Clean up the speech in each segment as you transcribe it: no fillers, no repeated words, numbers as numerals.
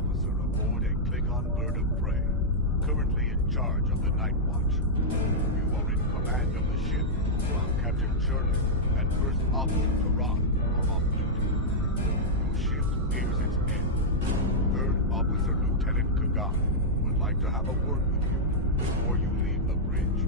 officer aboard a Klingon bird of prey, currently in charge of the Night Watch. You are in command of the ship, while Captain Shirley and First Officer Taran are off duty. Your ship nears its end. Third Officer Lieutenant Kagan would like to have a word with you before you leave the bridge.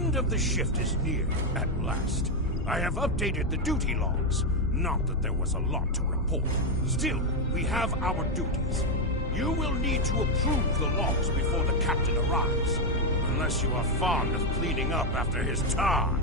end of the shift is near, at last. I have updated the duty logs. Not that there was a lot to report. Still, we have our duties. You will need to approve the logs before the captain arrives. Unless you are fond of cleaning up after his targ.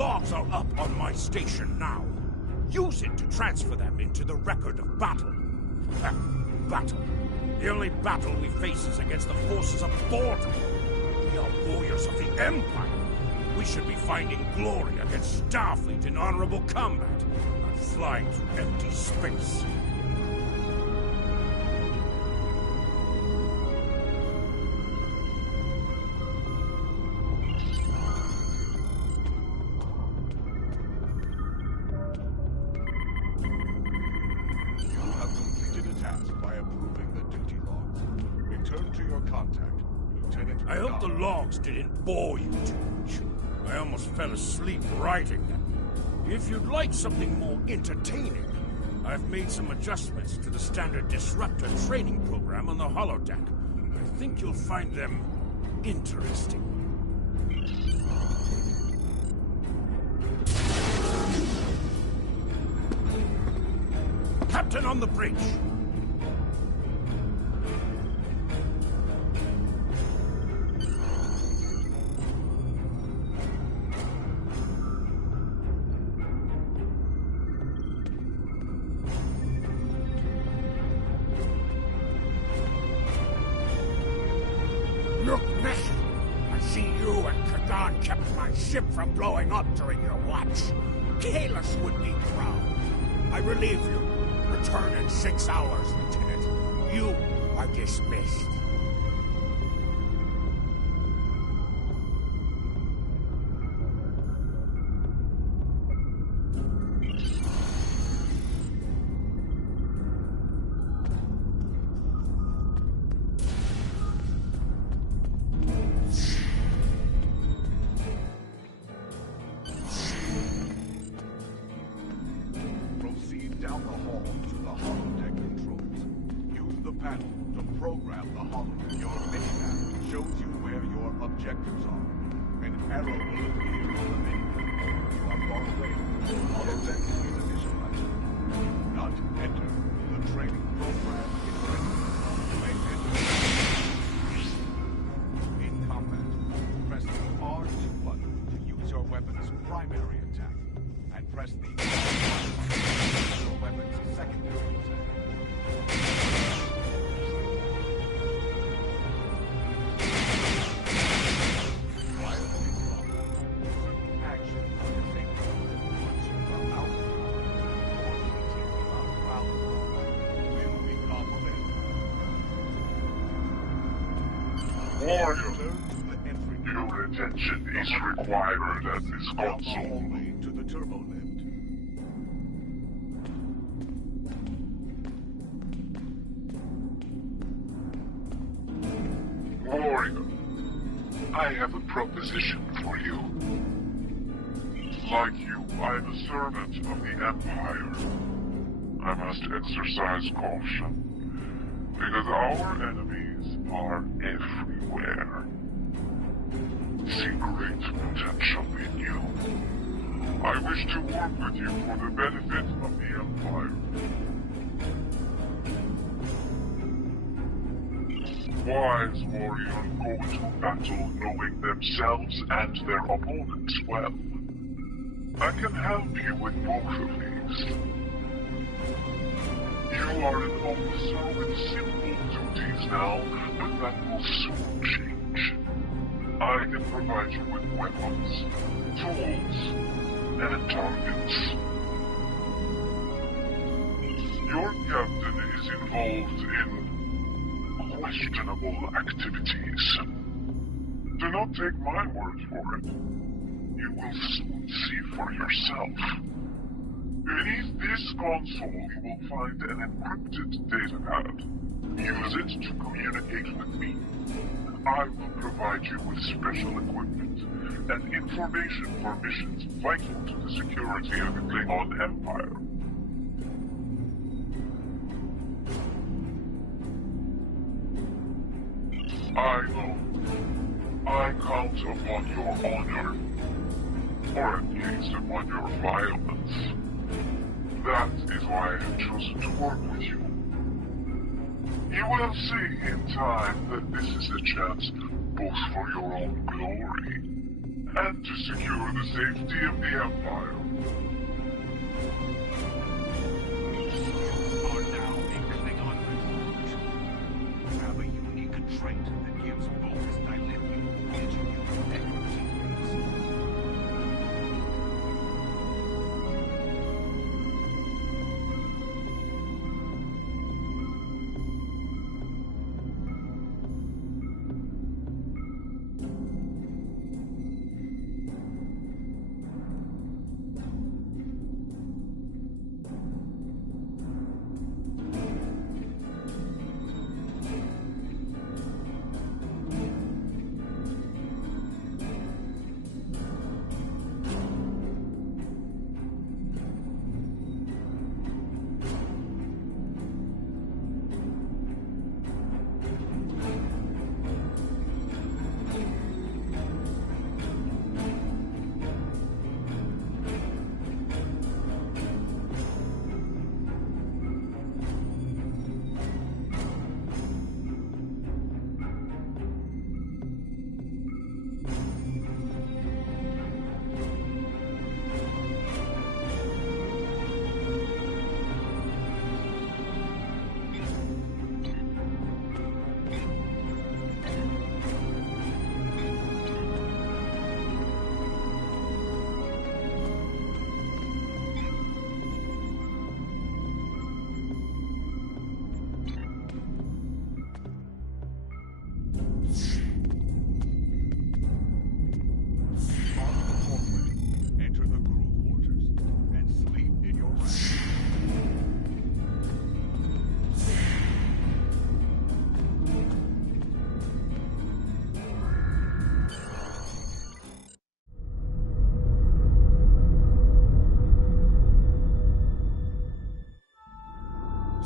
logs are up on my station now. Use it to transfer them into the record of battle. Battle. The only battle we face is against the forces of boredom. We are warriors of the Empire. We should be finding glory against Starfleet in honorable combat, not flying through empty space. I hope the logs didn't bore you too much. I almost fell asleep writing them. If you'd like something more entertaining, I've made some adjustments to the standard disruptor training program on the holodeck. I think you'll find them interesting. Captain on the bridge! Look, Mickey! I see you and Klingon kept my ship from blowing up during your watch. Kahless would be proud. I relieve you. Return in 6 hours, Lieutenant. You are dismissed. Down the hall to the holodeck controls. Use the panel to program the holodeck. Your minimap shows you where your objectives are. An arrow will appear on the minimap. You are far away. The holodeck is initialized. Do not enter. The training program is ready. You may enter. In combat, press the R2 button to use your weapon's primary attack. And press the weapon's secondary attack. Action on the same once you come out or eating without will become available. Warrior, your attention is required at this console. To the turbo lift. Warrior, I have a proposition for you. Like you, I'm a servant of the Empire. I must exercise caution, because our enemies are everywhere. See great potential in you. I wish to work with you for the benefit of the Empire. Wise warriors go into battle knowing themselves and their opponents well. I can help you with both of these. You are an officer with simple duties now, but that will soon change. I can provide you with weapons, tools, and targets. Your captain is involved in questionable activities. Do not take my word for it. You will soon see for yourself. Beneath this console, you will find an encrypted data pad. Use it to communicate with me. I will provide you with special equipment and information for missions vital to the security of the Klingon Empire. I know. I count upon your honor, or at least upon your violence. That is why I have chosen to work with you. You will see in time that this is a chance both for your own glory and to secure the safety of the Empire. You are now a Klingon recruit. You have a unique trait that gives bonus dilithium into your expertise.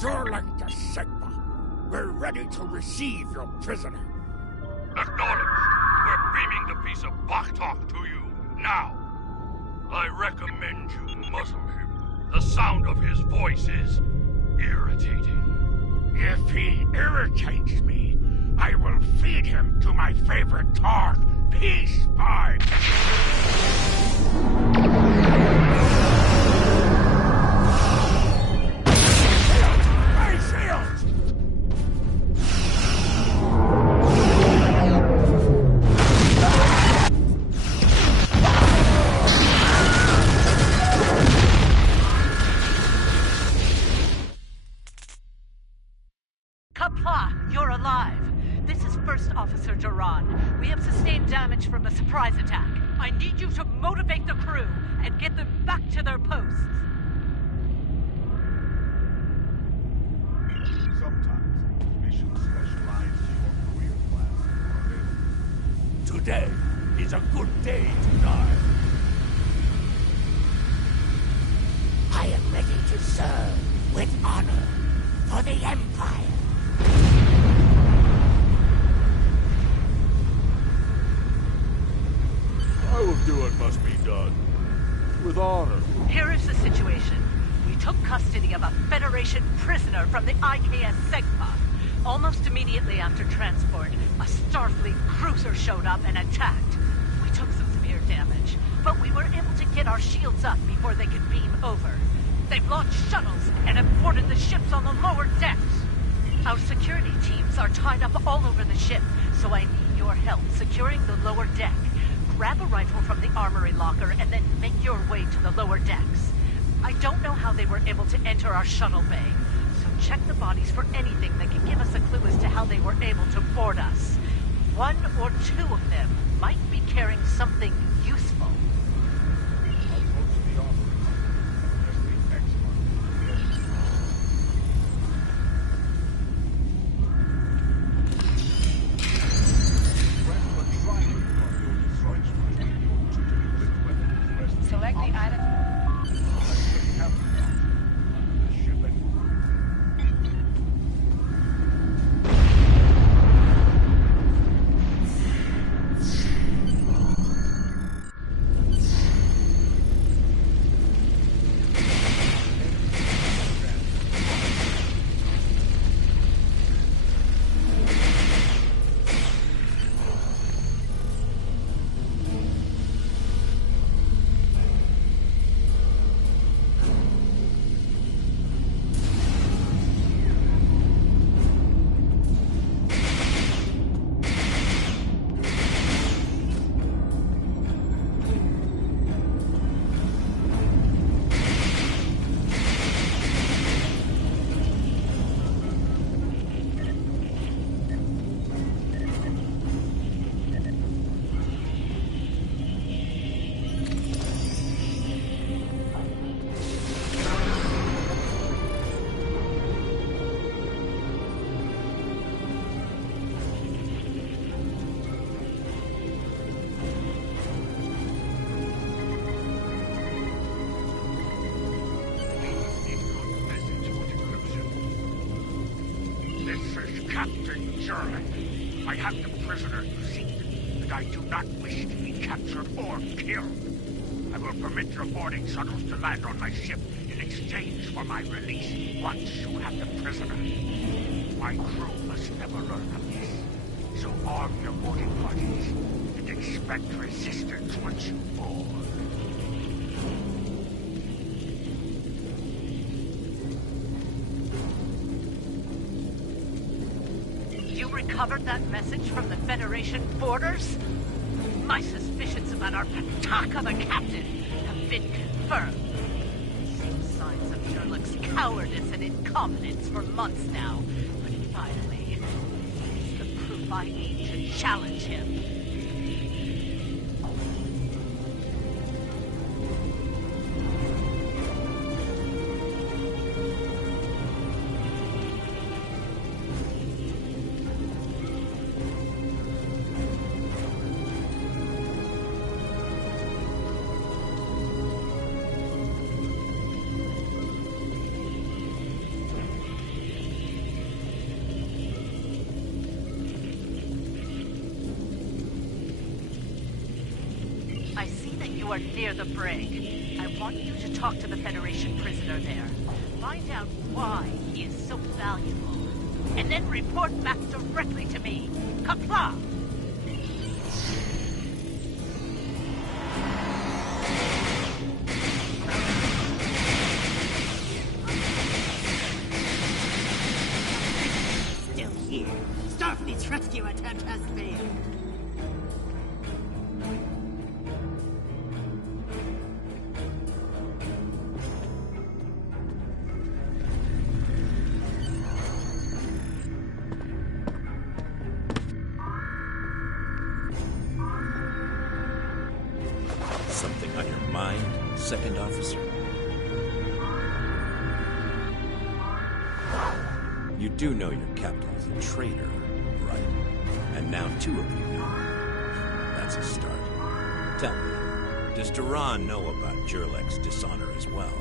You're like the Sigma. We're ready to receive your prisoner. Acknowledged. We're beaming the piece of Bachtalk to you, now. I recommend you muzzle him. The sound of his voice is irritating. If he irritates me, I will feed him to my favorite targ, PS5. You're alive. This is First Officer Duran. We have sustained damage from a surprise attack. I need you to motivate the crew and get them back to their posts. Sometimes, missions specialized in your career class are available. Today is a good day to die. I am ready to serve with honor for the Empire. I will do what must be done. With honor. Here is the situation. We took custody of a Federation prisoner from the IKS Segpa. Almost immediately after transport, a Starfleet cruiser showed up and attacked. We took some severe damage, but we were able to get our shields up before they could beam over. They've launched shuttles and have boarded the ships on the lower decks. Our security teams are tied up all over the ship, so I need your help securing the lower deck. Grab a rifle from the armory locker and then make your way to the lower decks. I don't know how they were able to enter our shuttle bay, so check the bodies for anything that can give us a clue as to how they were able to board us. One or two of them might be carrying something useful. Select the item. have the prisoner you seek, and I do not wish to be captured or killed. I will permit your boarding shuttles to land on my ship in exchange for my release once you have the prisoner. My crew must never learn of this, so arm your boarding parties and expect resistance once you board. You recovered that message from the Federation borders? My suspicions about our Pataka the captain have been confirmed. Same signs of Sherlock's cowardice and incompetence for months now. But finally, it's the proof I need to challenge him. I see that you are near the brig. I want you to talk to the Federation prisoner there. Find out why he is so valuable. And then report back directly to me. Comply! Still here. Starfleet's rescue attempt has failed. Something on your mind, Second Officer? You do know your captain's a traitor, right? And now two of you know. That's a start. Tell me, does Duran know about Jurlek's dishonor as well?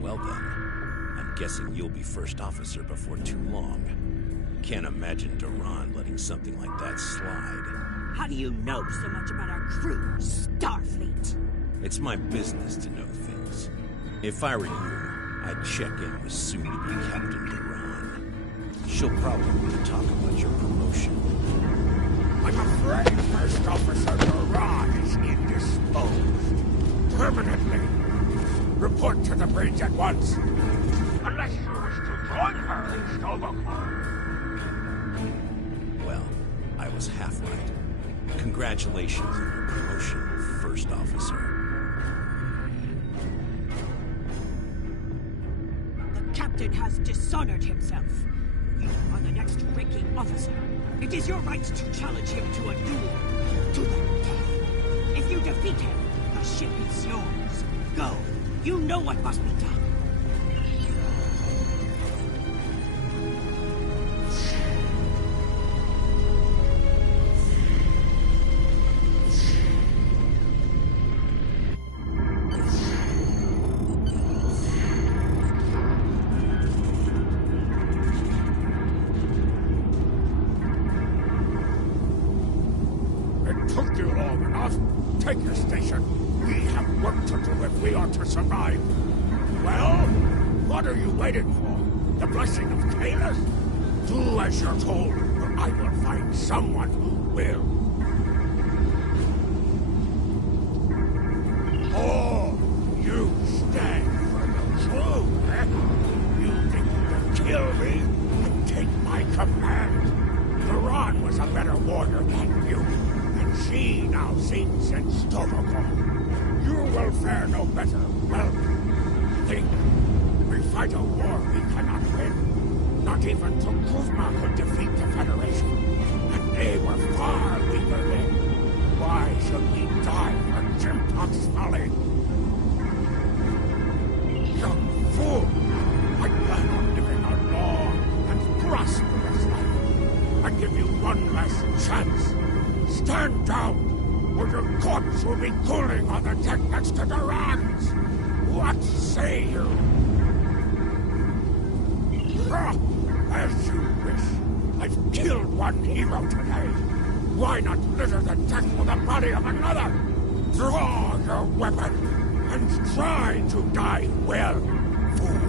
Well then, I'm guessing you'll be first officer before too long. Can't imagine Duran letting something like that slide. How do you know so much about our crew, Starfleet? It's my business to know things. If I were you, I'd check in with soon-to-be Captain Duran. She'll probably talk about your promotion. I'm afraid First Officer Duran is indisposed. Permanently. Report to the bridge at once. Unless you wish to join her in Stovacor. Well, I was half right. Congratulations on your promotion, First Officer. The captain has dishonored himself. You are the next ranking officer. It is your right to challenge him to a duel. To the death. If you defeat him, the ship is yours. Go. You know what must be done. Took you long enough. Take your station. We have work to do if we are to survive. Well, what are you waiting for? The blessing of Kalis? Do as you're told, or I will find someone who will. Oh, you stand for the crew, eh? You think you can kill me and take my command? Duran was a better warrior than you. She now sings in Stovacor. You will fare no better. Well, think. We fight a war we cannot win. Not even Tukuzma could defeat the Federation. And they were far weaker then. Why should we die for Jimtock's folly? Young fool! I plan on living a long and prosperous life. I give you one last chance. Stand down, or your corpse will be cooling on the deck next to Duran's. What say you? As you wish. I've killed one hero today. Why not litter the deck with the body of another? Draw your weapon and try to die well, fool.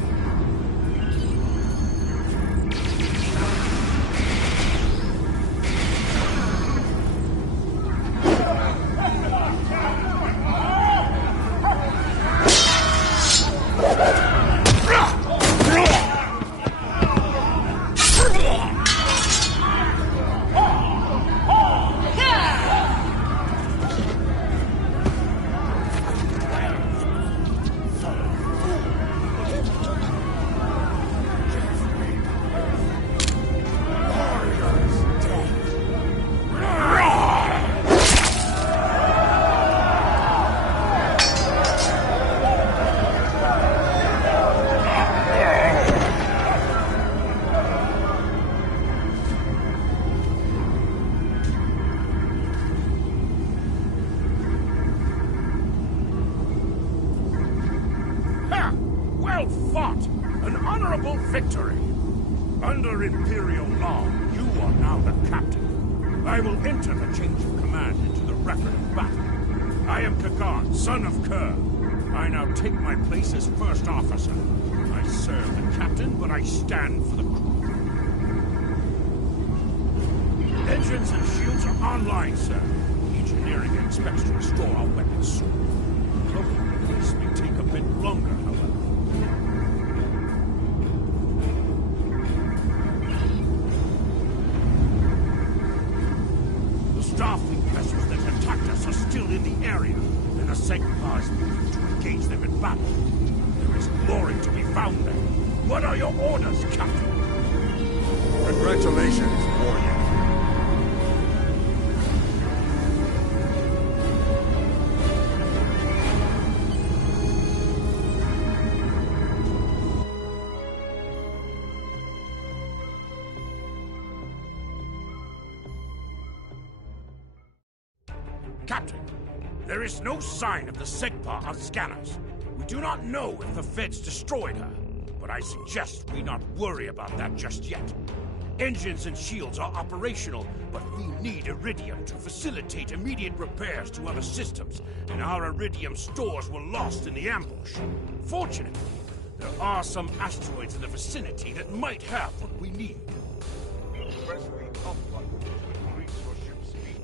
Well fought! An honorable victory! Under Imperial law, you are now the captain. I will enter the change of command into the record of battle. I am Klingon, son of Kerr. I now take my place as first officer. I serve the captain, but I stand for the crew. Engines and shields are online, sir. Engineering expects to restore our weapons soon. Cloaking release may take a bit longer, however. Starfleet vessels that attacked us are still in the area, and the Segpa is moving to engage them in battle. There is glory to be found there. What are your orders, Captain? Congratulations, warrior. Captain, there is no sign of the Segpa on scanners. We do not know if the Feds destroyed her, but I suggest we not worry about that just yet. Engines and shields are operational, but we need Iridium to facilitate immediate repairs to other systems, and our Iridium stores were lost in the ambush. Fortunately, there are some asteroids in the vicinity that might have what we need. Press the up button to increase your ship's speed.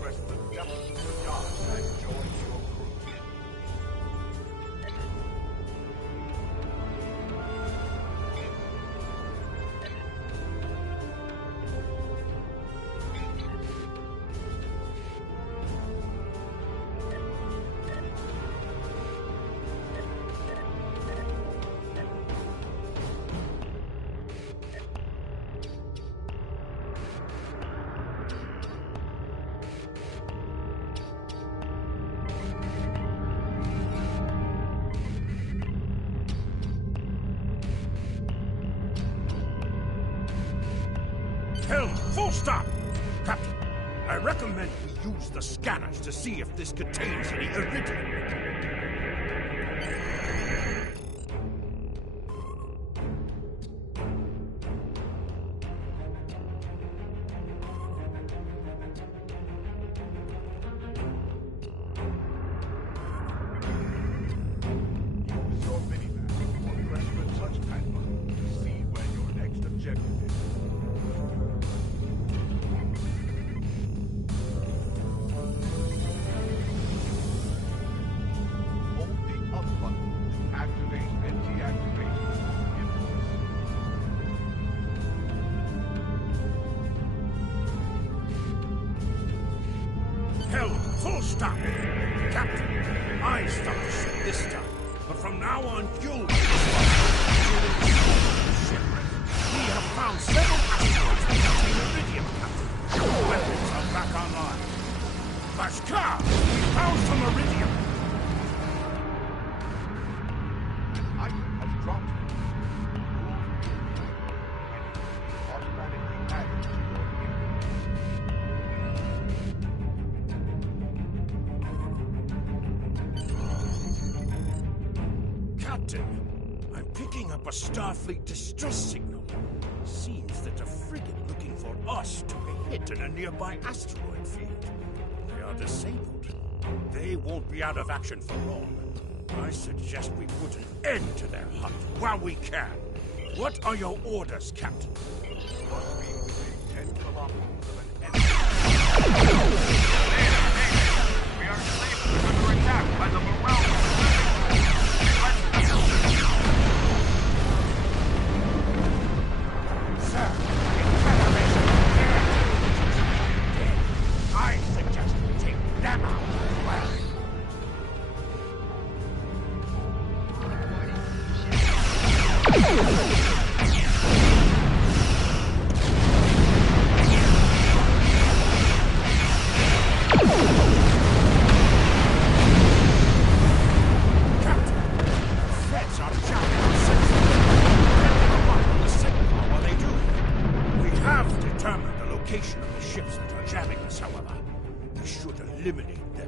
Press the down to the yard and join your crew. Helm, full stop! Captain, I recommend we use the scanners to see if this contains any Iridium. Use your minimap or press the touchpad button to see where your next objective is. Hold the up button to activate and deactivate inputs. Helm, full stop! Captain, I stop the ship this time, but from now on you'll be responsible for the ship. We have found several asteroids that contain Iridium, Captain. Weapons are back online. Bashkar, we found some Iridium. An item has dropped. Automatically added to your Captain, I'm picking up a Starfleet distress signal. Seems that a frigate looking for us took a hit in a nearby asteroid field. They are disabled. They won't be out of action for long. I suggest we put an end to their hunt while we can. What are your orders, Captain? Must be within 10 kilometers of an enemy. We are slaves under attack by the morale. Sir, I suggest we take them out as well.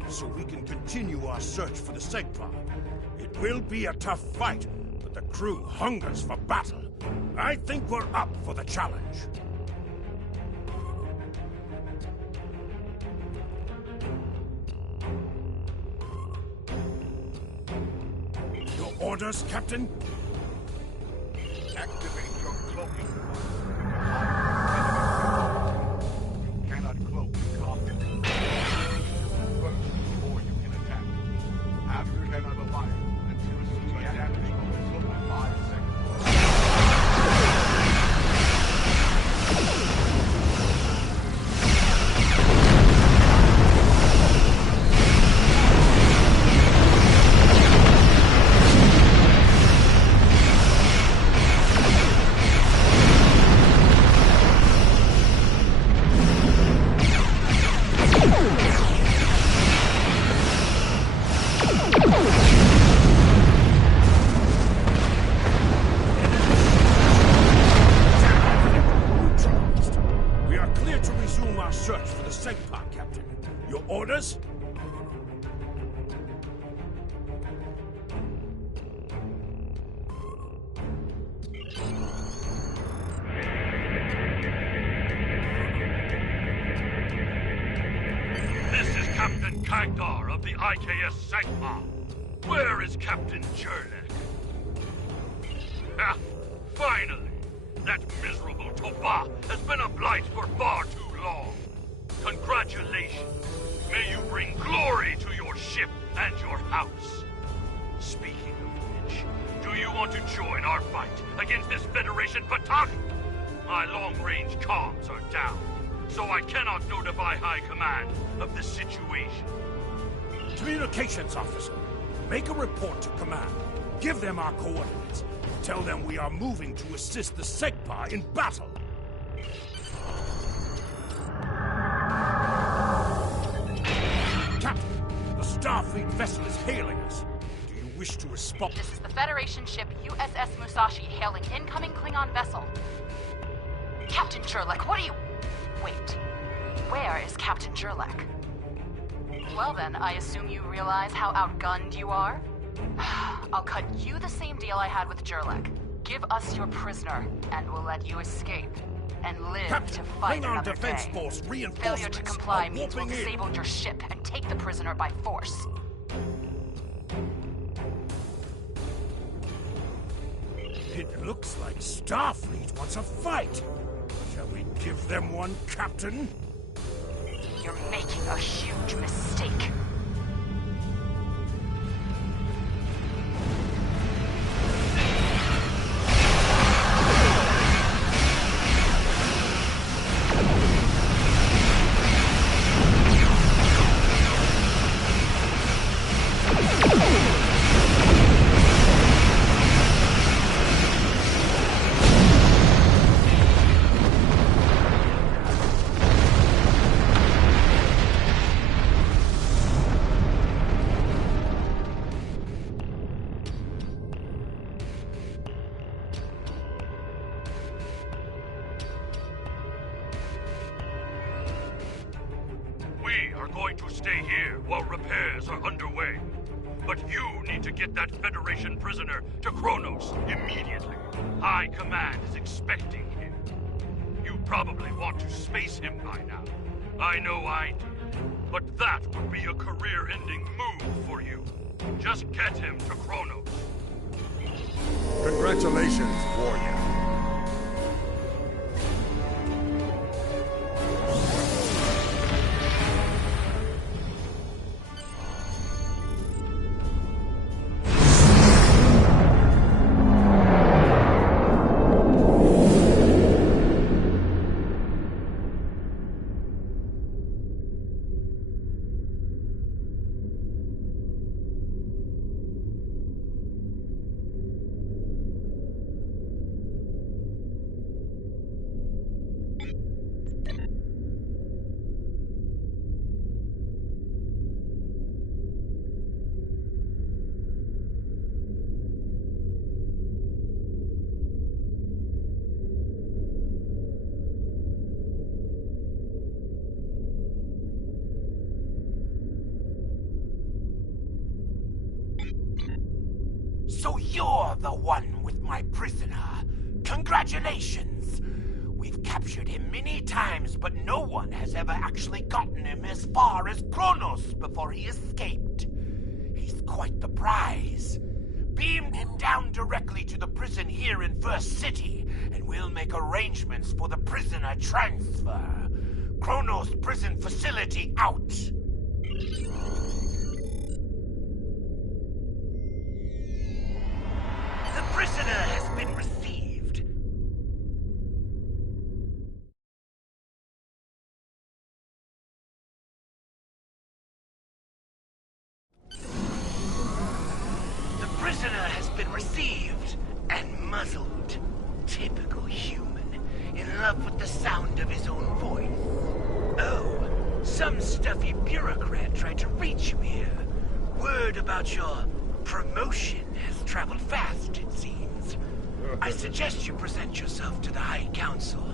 So we can continue our search for the Segpa. It will be a tough fight, but the crew hungers for battle. I think we're up for the challenge. Your orders, Captain? Activate your cloaking device. You cannot cloak in combat. First, before you can attack. After cannot alive until you see damage bonus over 5 seconds. of the IKS Segpa. Where is Captain Jurnek? Ah, finally! That miserable Toba has been a blight for far too long. Congratulations! May you bring glory to your ship and your house. Speaking of which, do you want to join our fight against this Federation Batak? My long-range comms are down, so I cannot notify High Command of the situation. Communications officer, make a report to command. Give them our coordinates. Tell them we are moving to assist the Segpa in battle. Captain, the Starfleet vessel is hailing us. Do you wish to respond? This is the Federation ship USS Musashi hailing incoming Klingon vessel. Captain Jurlek, what are you... Wait. Where is Captain Jurlek? Well then, I assume you realize how outgunned you are? I'll cut you the same deal I had with Jurlek. Give us your prisoner, and we'll let you escape. And live Captain, to fight Klingon another Defense day. Force reinforcements Failure to comply are means we'll warping in. disable your ship and take the prisoner by force. It looks like Starfleet wants a fight. Shall we give them one, Captain? You're making a huge mistake. Federation prisoner to Kronos immediately. High Command is expecting him. probably want to space him by now. I know I do. But that would be a career-ending move for you. Just get him to Kronos. Congratulations, warrior. So you're the one with my prisoner. Congratulations! We've captured him many times, but no one has ever actually gotten him as far as Kronos before he escaped. He's quite the prize. Beam him down directly to the prison here in First City, and we'll make arrangements for the prisoner transfer. Kronos prison facility out. The prisoner has been received. The prisoner has been received and muzzled. Typical human, in love with the sound of his own voice. Oh, some stuffy bureaucrat tried to reach you here. Word about your promotion has traveled fast, it seems. I suggest you present yourself to the High Council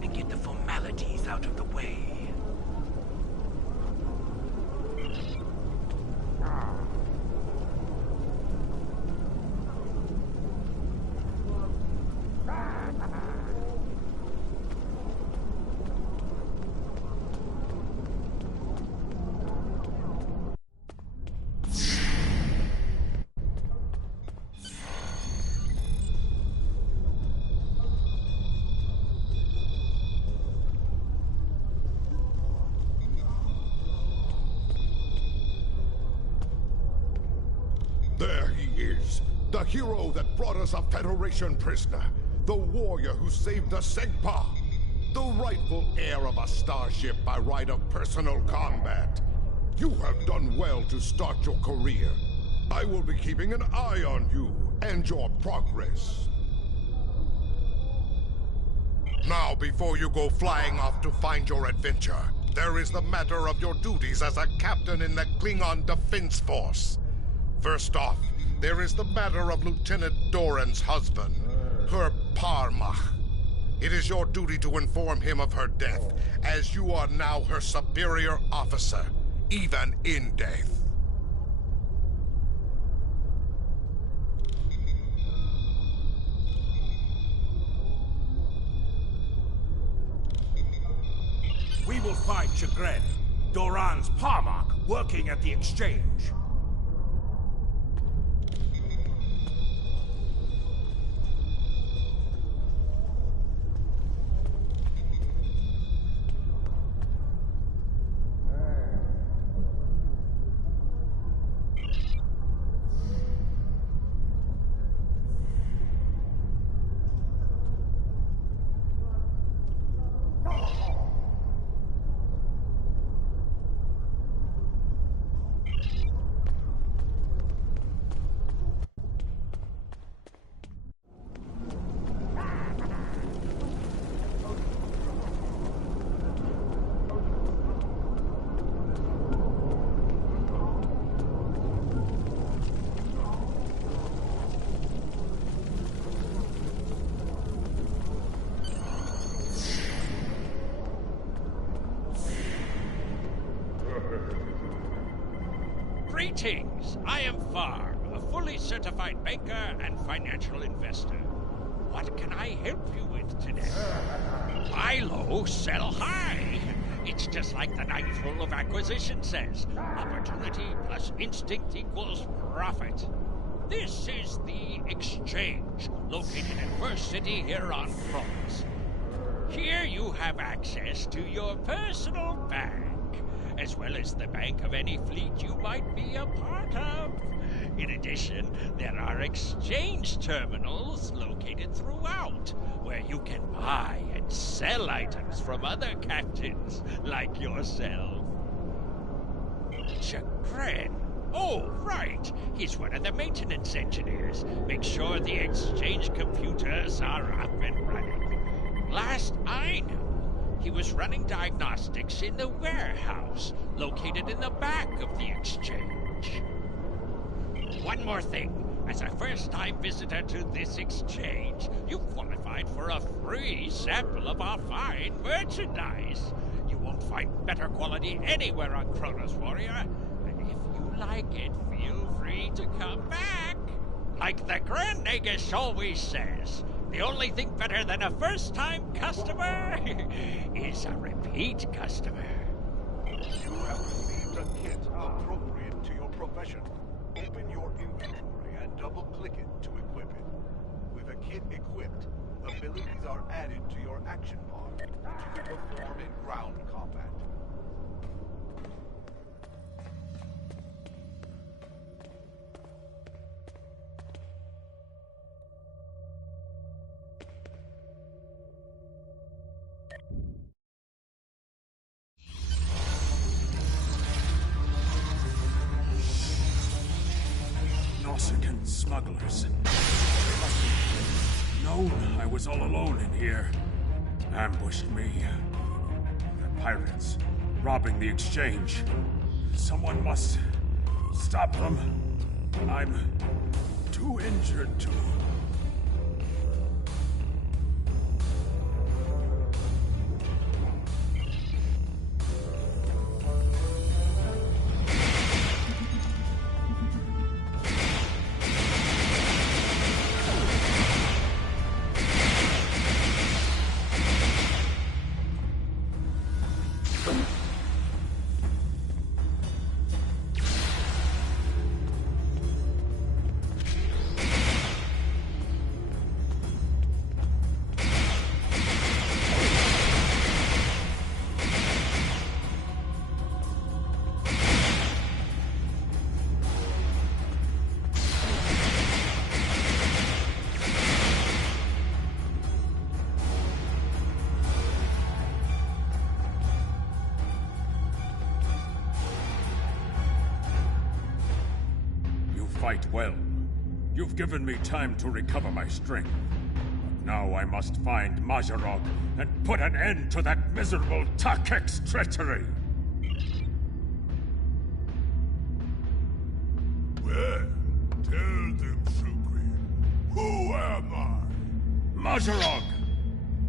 and get the formalities out of the way. There he is. The hero that brought us a Federation prisoner. The warrior who saved the Segpa. The rightful heir of a starship by right of personal combat. You have done well to start your career. I will be keeping an eye on you and your progress. Now, before you go flying off to find your adventure, there is the matter of your duties as a captain in the Klingon Defense Force. First off, there is the matter of Lieutenant Doran's husband, her Parmach. It is your duty to inform him of her death, as you are now her superior officer, even in death. We will find Chagrin, Doran's Parmach, working at the exchange. Greetings! I am Farm, a fully certified banker and financial investor. What can I help you with today? Buy low, sell high. It's just like the Night Full of Acquisition says. Opportunity plus instinct equals profit. This is the Exchange, located in First City here on Kronos. Here you have access to your personal bank, as well as the bank of any fleet you might be a part of. In addition, there are exchange terminals located throughout, where you can buy and sell items from other captains like yourself. Chagrin. Oh, right. He's one of the maintenance engineers. Make sure the exchange computers are up and running. Last I knew, he was running diagnostics in the warehouse, located in the back of the exchange. One more thing. As a first-time visitor to this exchange, you've qualified for a free sample of our fine merchandise. You won't find better quality anywhere on Kronos, Warrior. And if you like it, feel free to come back. Like the Grand Nagus always says, the only thing better than a first-time customer is a repeat customer. You have received a kit appropriate to your profession. Open your inventory and double-click it to equip it. With a kit equipped, abilities are added to your action bar, which you can perform in ground combat. Nausicaan smugglers. They must have known I was all alone in here. Ambushed me. The pirates robbing the exchange. Someone must stop them. I'm too injured to... Fight well. You've given me time to recover my strength. But now I must find Majorog and put an end to that miserable Takek's treachery. Well, tell them, Supreme. Who am I? Majorog!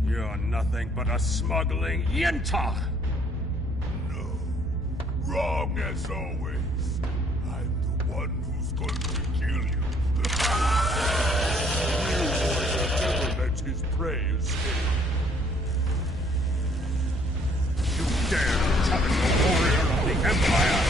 You're nothing but a smuggling Yintach! No. Wrong as always. I'm the one who's going to kill you. Never let his prey escape. You dare to challenge the warrior of the Empire!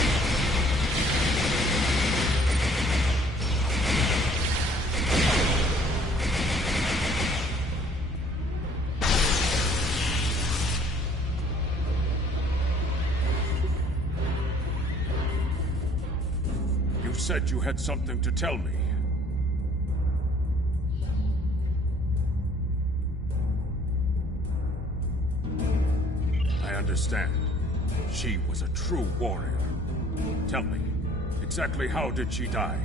You said you had something to tell me. I understand. She was a true warrior. Tell me, exactly how did she die?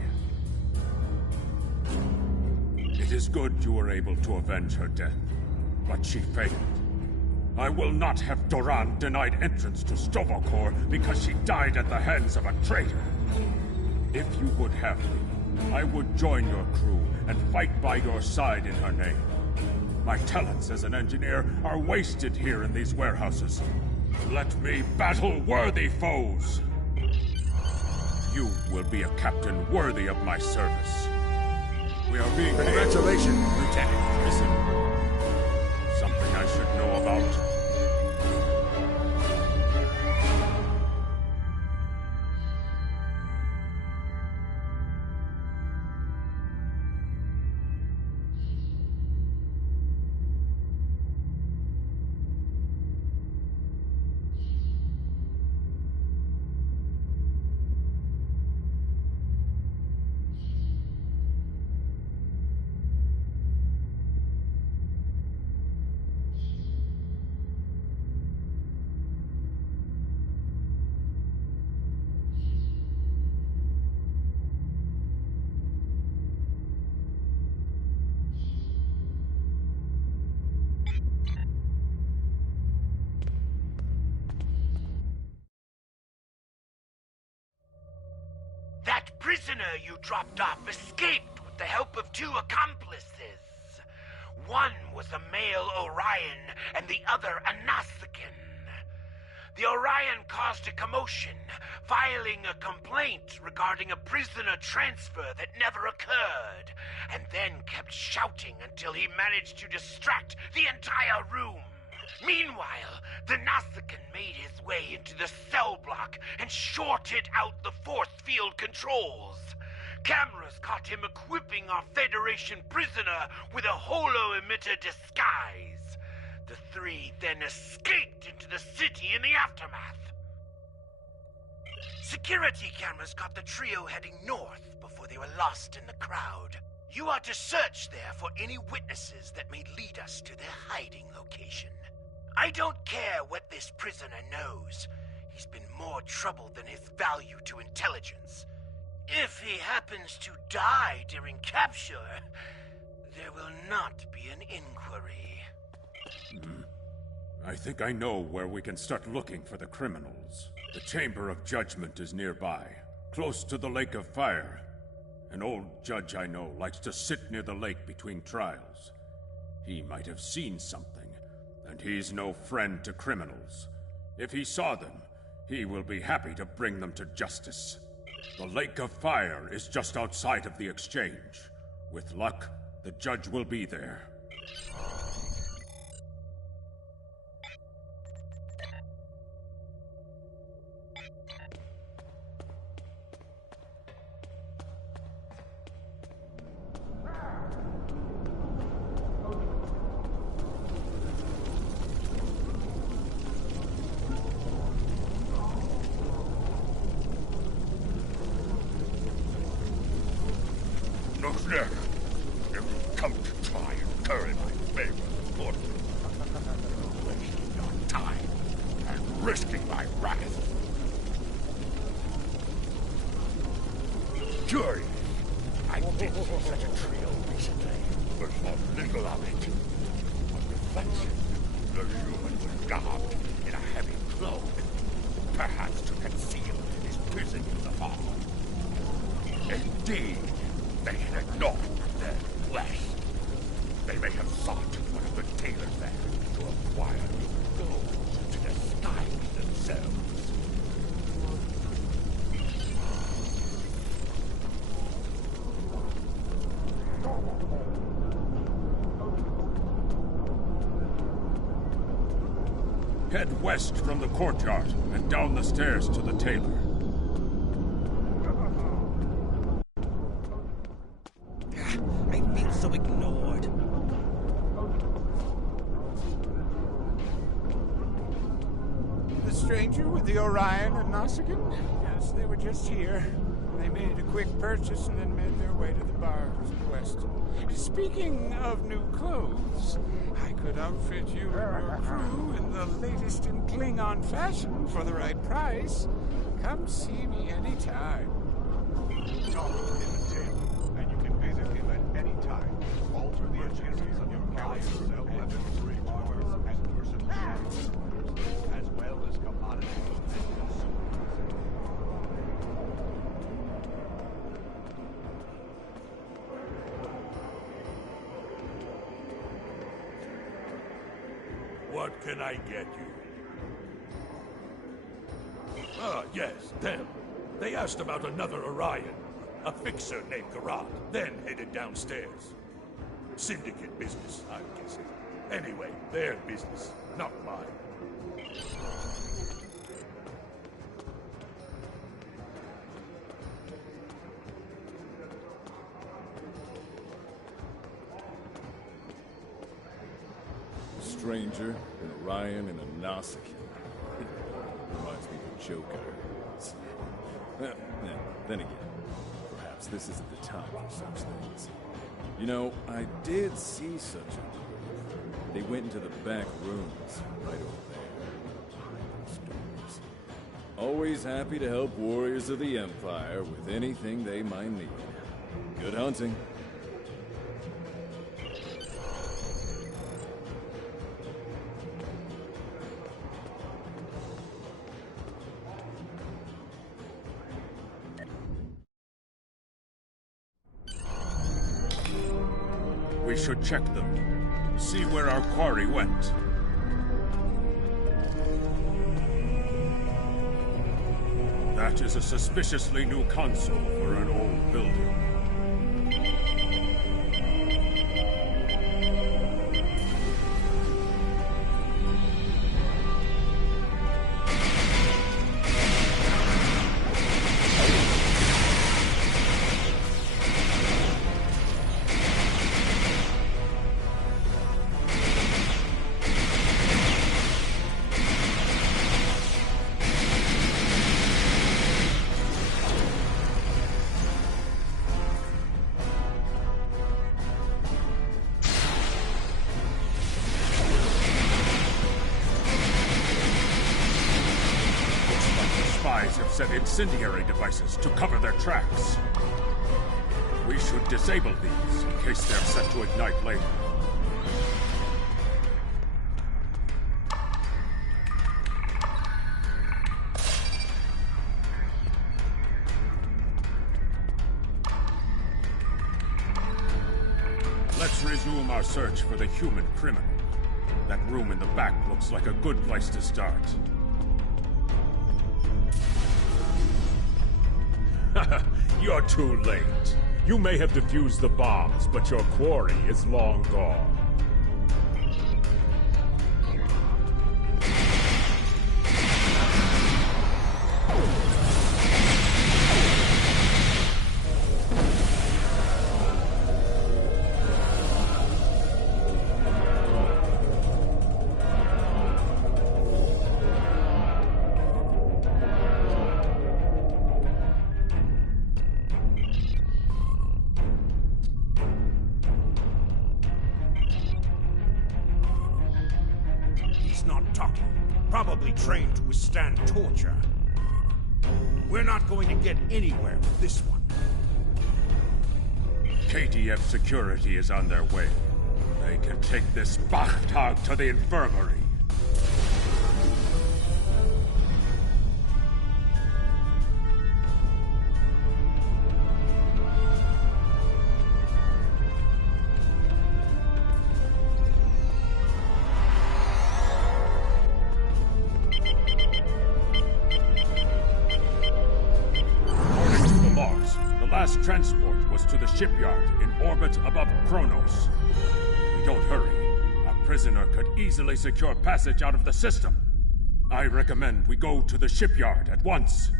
It is good you were able to avenge her death, but she failed. I will not have Doran denied entrance to Stovokor because she died at the hands of a traitor. If you would have me, I would join your crew and fight by your side in her name. My talents as an engineer are wasted here in these warehouses. Let me battle worthy foes. You will be a captain worthy of my service. We are being... Congratulations, Lieutenant. Listen. Something I should know about? That prisoner you dropped off escaped with the help of 2 accomplices. One was a male Orion and the other a Nausicaan. The Orion caused a commotion, filing a complaint regarding a prisoner transfer that never occurred, and then kept shouting until he managed to distract the entire room. Meanwhile, the Nausicaan made his way into the cell block and shorted out the force field controls. Cameras caught him equipping our Federation prisoner with a holo-emitter disguise. The 3 then escaped into the city in the aftermath. Security cameras caught the trio heading north before they were lost in the crowd. You are to search there for any witnesses that may lead us to their hiding location. I don't care what this prisoner knows. He's been more trouble than his value to intelligence. If he happens to die during capture, there will not be an inquiry. I think I know where we can start looking for the criminals. The Chamber of Judgment is nearby, close to the Lake of Fire. An old judge I know likes to sit near the lake between trials. He might have seen something. And he's no friend to criminals. If he saw them, he will be happy to bring them to justice. The Lake of Fire is just outside of the exchange. With luck, the judge will be there. You've come to try and curry my favor, unfortunately. Wasting your time and risking my wrath. Curious. I did see such a trio recently, but thought little of it. On reflection, the human was garbed in a heavy cloak, perhaps to conceal his prison in the fog. Indeed, they had ignored their flesh. They may have sought one of the tailors there to acquire new gold to disguise themselves. Head west from the courtyard and down the stairs to the tailor. I feel so ignored. The stranger with the Orion and Nausicaan? Yes, they were just here. They made a quick purchase and then made their way to the bar to the west. Speaking of new clothes, I could outfit you and your crew in the latest in Klingon fashion for the right price. Come see me anytime. Talk in the table, and you can visit him at any time. Alter the agendas of your calendar, weapons, rewards, and personal characters, as well as commodities and consumables. What can I get you? Ah, yes, them. They asked about another Orion, a fixer named Garad, then headed downstairs. Syndicate business, I'm guessing. Anyway, their business, not mine. A stranger, an Orion, and a Nausicaan. Reminds me of a joke I heard. Then again, perhaps this isn't the time for such things. You know, I did see such a group. They went into the back rooms, right over there. Stories. Always happy to help warriors of the Empire with anything they might need. Good hunting. We should check them. See where our quarry went. That is a suspiciously new console for an old building. Have set incendiary devices to cover their tracks. We should disable these in case they're set to ignite later. Let's resume our search for the human criminal. That room in the back looks like a good place to start. You're too late. You may have defused the bombs, but your quarry is long gone. Probably trained to withstand torture. We're not going to get anywhere with this one. KDF security is on their way. They can take this Bachtag to the infirmary. Transport was to the shipyard in orbit above Kronos. If we don't hurry, our prisoner could easily secure passage out of the system. I recommend we go to the shipyard at once.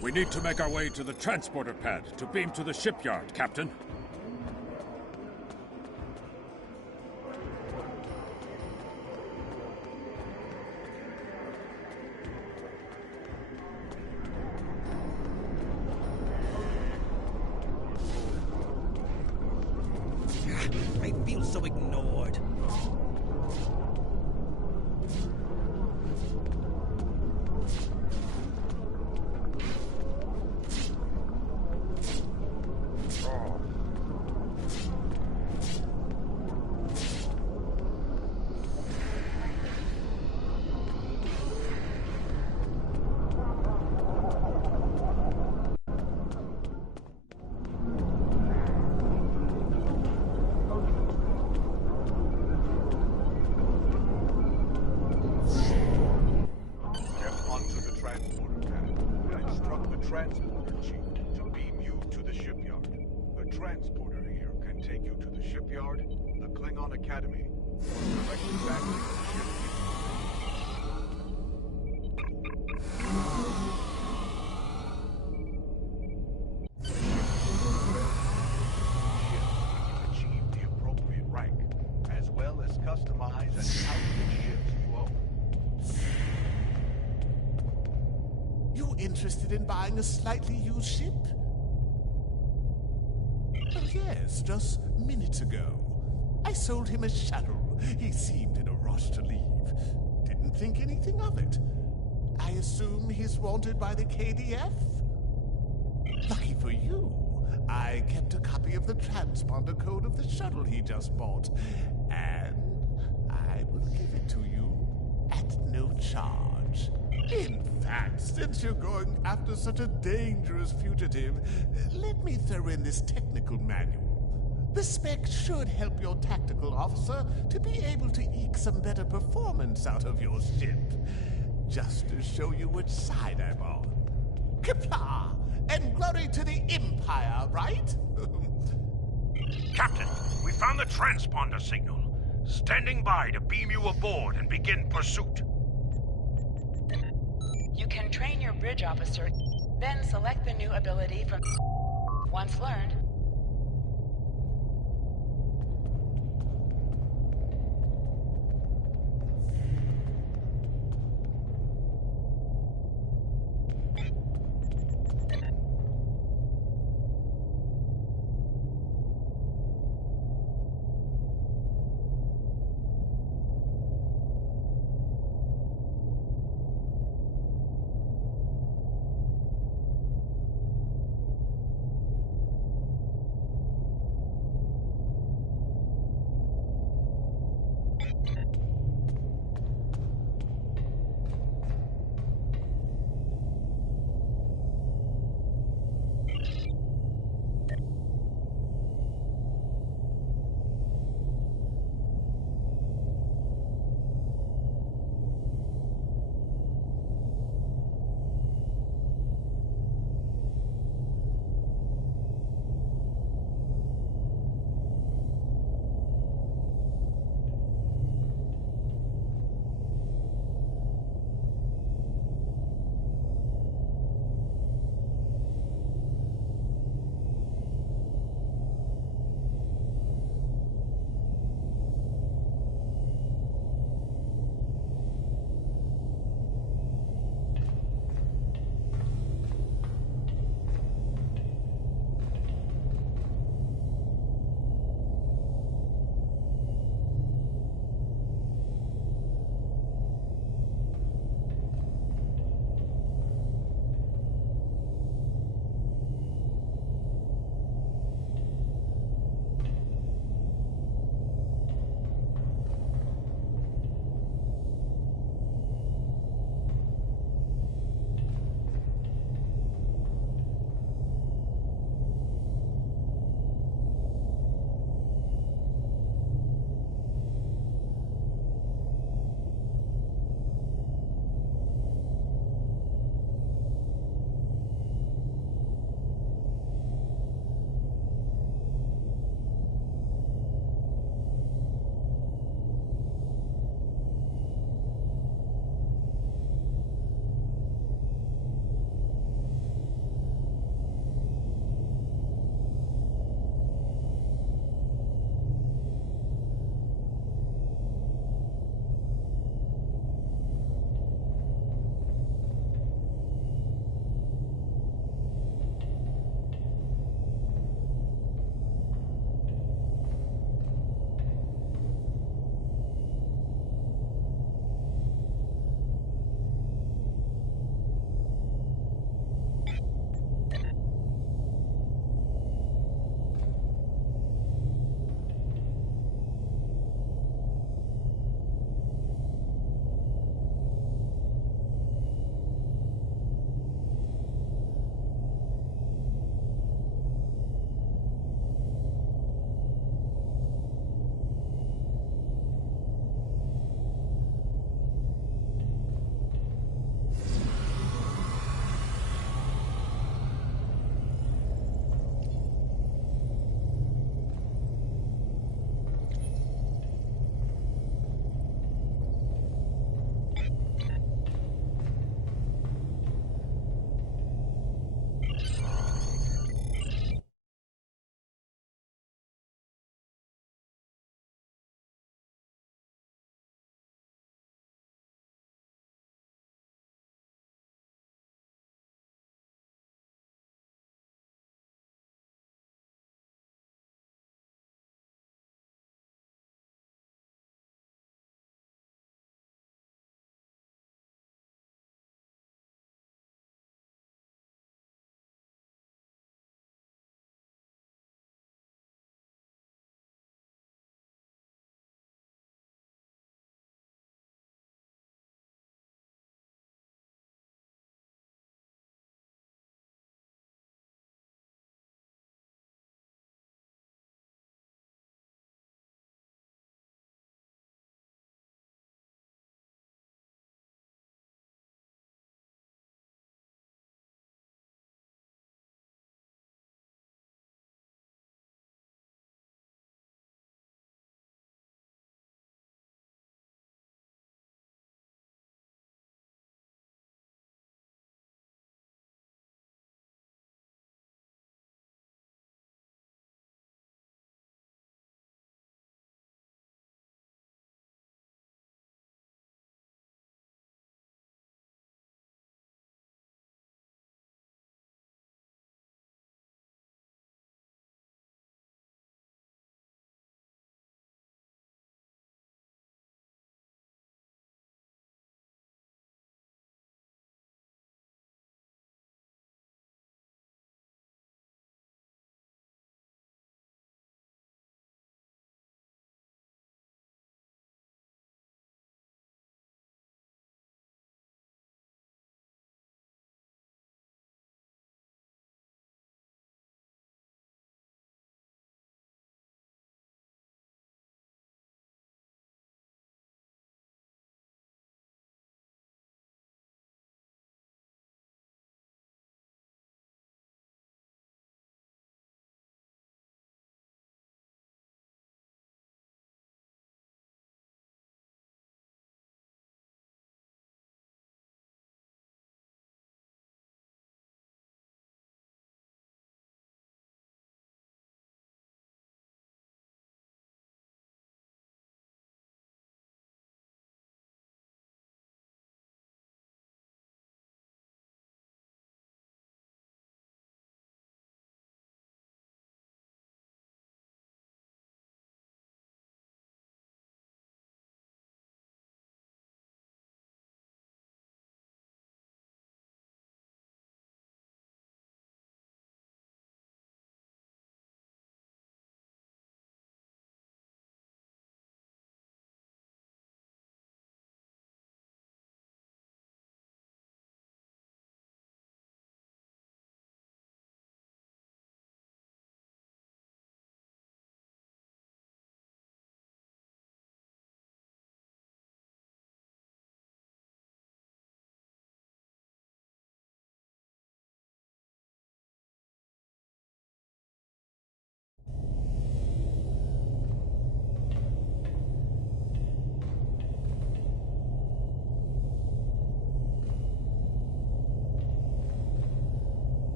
We need to make our way to the transporter pad to beam to the shipyard, Captain. I feel so ignored. shipyard, the Klingon Academy, or directly back to your ship. Achieve the appropriate rank, as well as customize and outfit ships you own. You interested in buying a slightly used ship? Oh, yes, just minutes ago. I sold him a shuttle. He seemed in a rush to leave. Didn't think anything of it. I assume he's wanted by the KDF? Lucky for you, I kept a copy of the transponder code of the shuttle he just bought, and I will give it to you at no charge. In fact, since you're going after such a dangerous fugitive, let me throw in this technical manual. The spec should help your tactical officer to be able to eke some better performance out of your ship. Just to show you which side I'm on. Qapla'! And glory to the Empire, right? Captain, we found the transponder signal. Standing by to beam you aboard and begin pursuit. You can train your bridge officer, then select the new ability from... Once learned,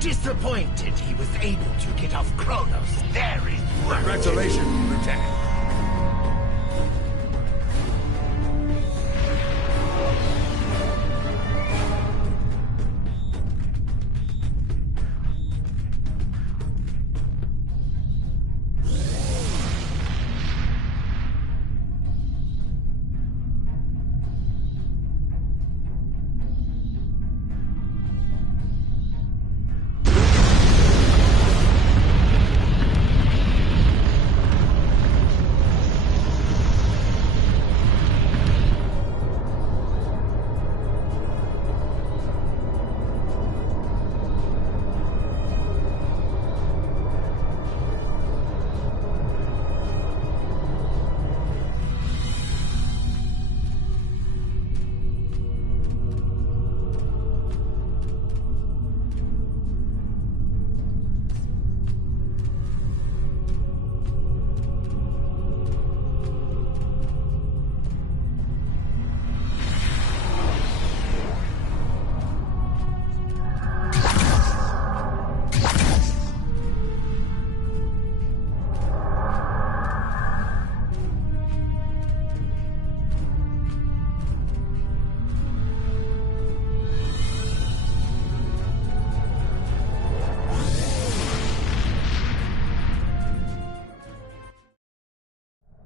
Disappointed he was able to get off Kronos. There is work. Congratulations, Lieutenant.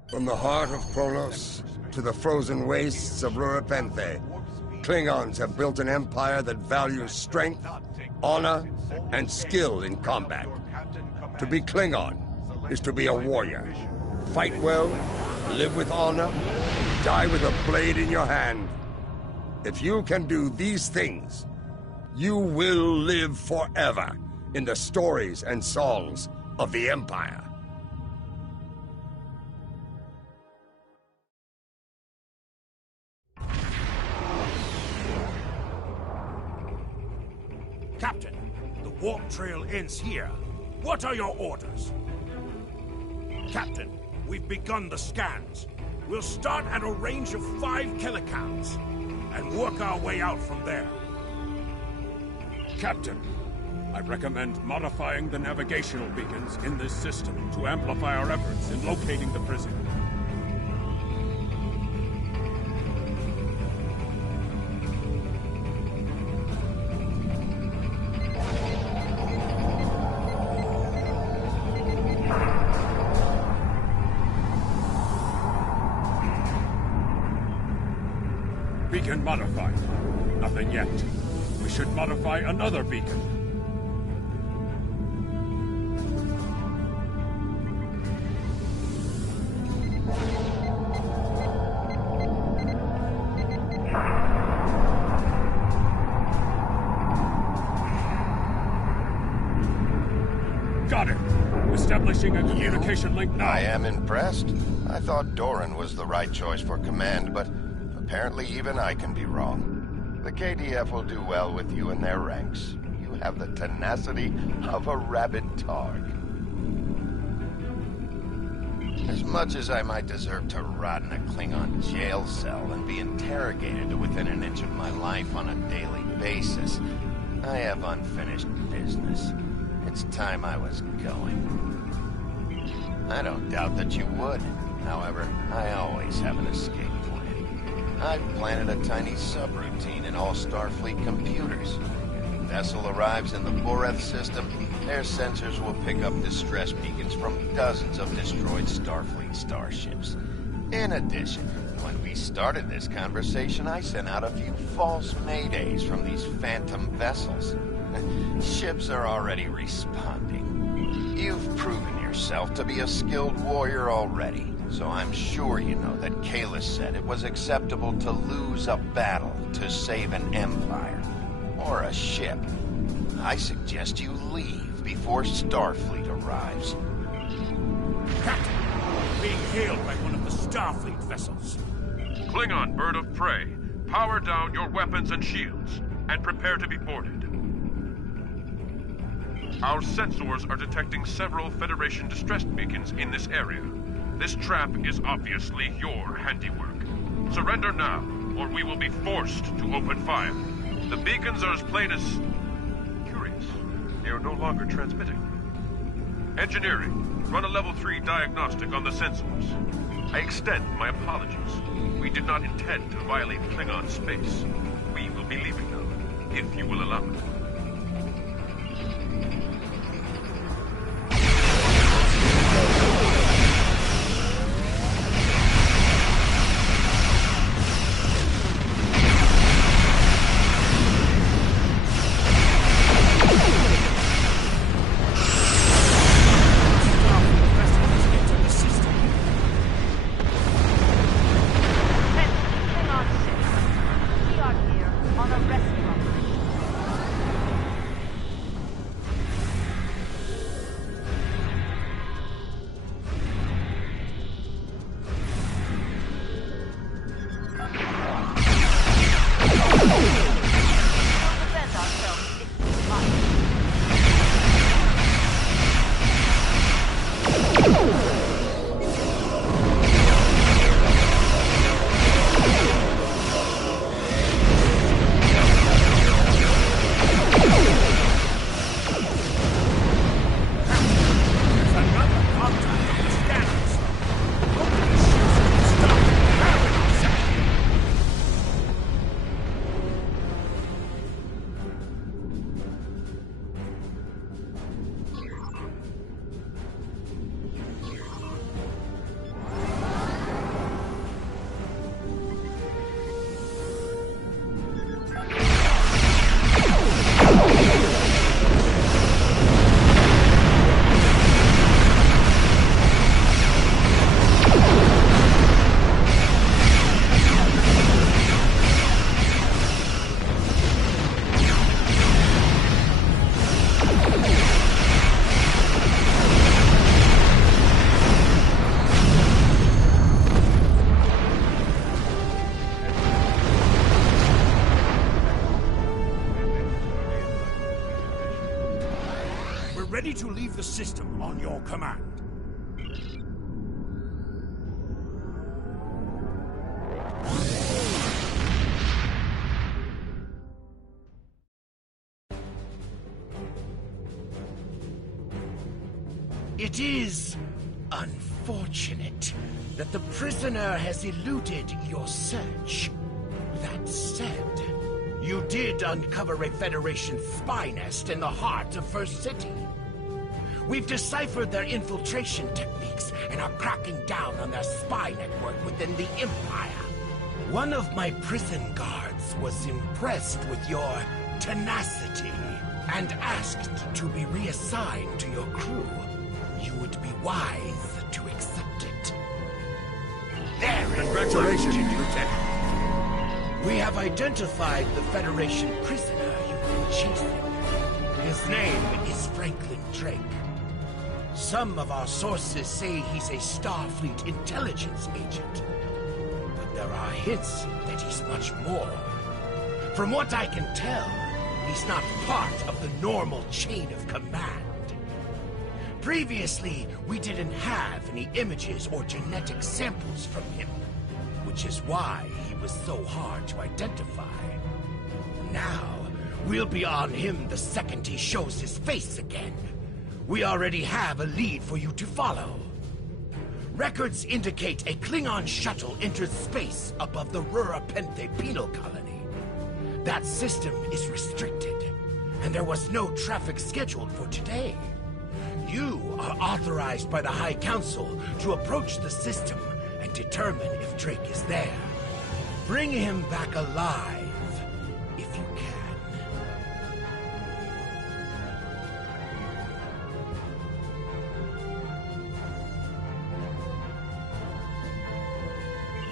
From the heart of Kronos to the frozen wastes of Recruitment, Klingons have built an empire that values strength, honor, and skill in combat. To be Klingon is to be a warrior. Fight well, live with honor, die with a blade in your hand. If you can do these things, you will live forever in the stories and songs of the Empire. Captain, the warp trail ends here. What are your orders? Captain, we've begun the scans. We'll start at a range of 5 kilocalories and work our way out from there. Captain, I recommend modifying the navigational beacons in this system to amplify our efforts in locating the prisoner. Beacon modified. Nothing yet. We should modify another beacon. Got it. Establishing a communication link now. I am impressed. I thought Doran was the right choice for command, but apparently even I can be wrong. The KDF will do well with you in their ranks. You have the tenacity of a rabid dog. As much as I might deserve to rot in a Klingon jail cell and be interrogated to within an inch of my life on a daily basis, I have unfinished business. It's time I was going. I don't doubt that you would. However, I always have an escape plan. I've planted a tiny subroutine in all Starfleet computers. If the vessel arrives in the Boreth system, their sensors will pick up distress beacons from dozens of destroyed Starfleet starships. In addition, when we started this conversation, I sent out a few false maydays from these phantom vessels. Ships are already responding. You've proven yourself to be a skilled warrior already, so I'm sure you know that Kalis said it was acceptable to lose a battle to save an empire, or a ship. I suggest you leave before Starfleet arrives. Captain, being hailed by one of the Starfleet vessels. Klingon bird of prey, power down your weapons and shields, and prepare to be boarded. Our sensors are detecting several Federation distress beacons in this area. This trap is obviously your handiwork. Surrender now, or we will be forced to open fire. The beacons are as plain as... curious. They are no longer transmitting. Engineering, run a level 3 diagnostic on the sensors. I extend my apologies. We did not intend to violate Klingon space. We will be leaving now, if you will allow it. Ready to leave the system on your command. It is unfortunate that the prisoner has eluded your search. That said, you did uncover a Federation spy nest in the heart of First City. We've deciphered their infiltration techniques and are cracking down on their spy network within the Empire. One of my prison guards was impressed with your tenacity and asked to be reassigned to your crew. You would be wise to accept it. There is Congratulations, Lieutenant. We have identified the Federation prisoner you've been chasing. His name is Franklin Drake. Some of our sources say he's a Starfleet intelligence agent, but there are hints that he's much more. From what I can tell, he's not part of the normal chain of command. Previously, we didn't have any images or genetic samples from him, which is why he was so hard to identify. Now, we'll be on him the second he shows his face again. We already have a lead for you to follow. Records indicate a Klingon shuttle entered space above the Rura-Penthe penal colony. That system is restricted, and there was no traffic scheduled for today. You are authorized by the High Council to approach the system and determine if Drake is there. Bring him back alive, if you can.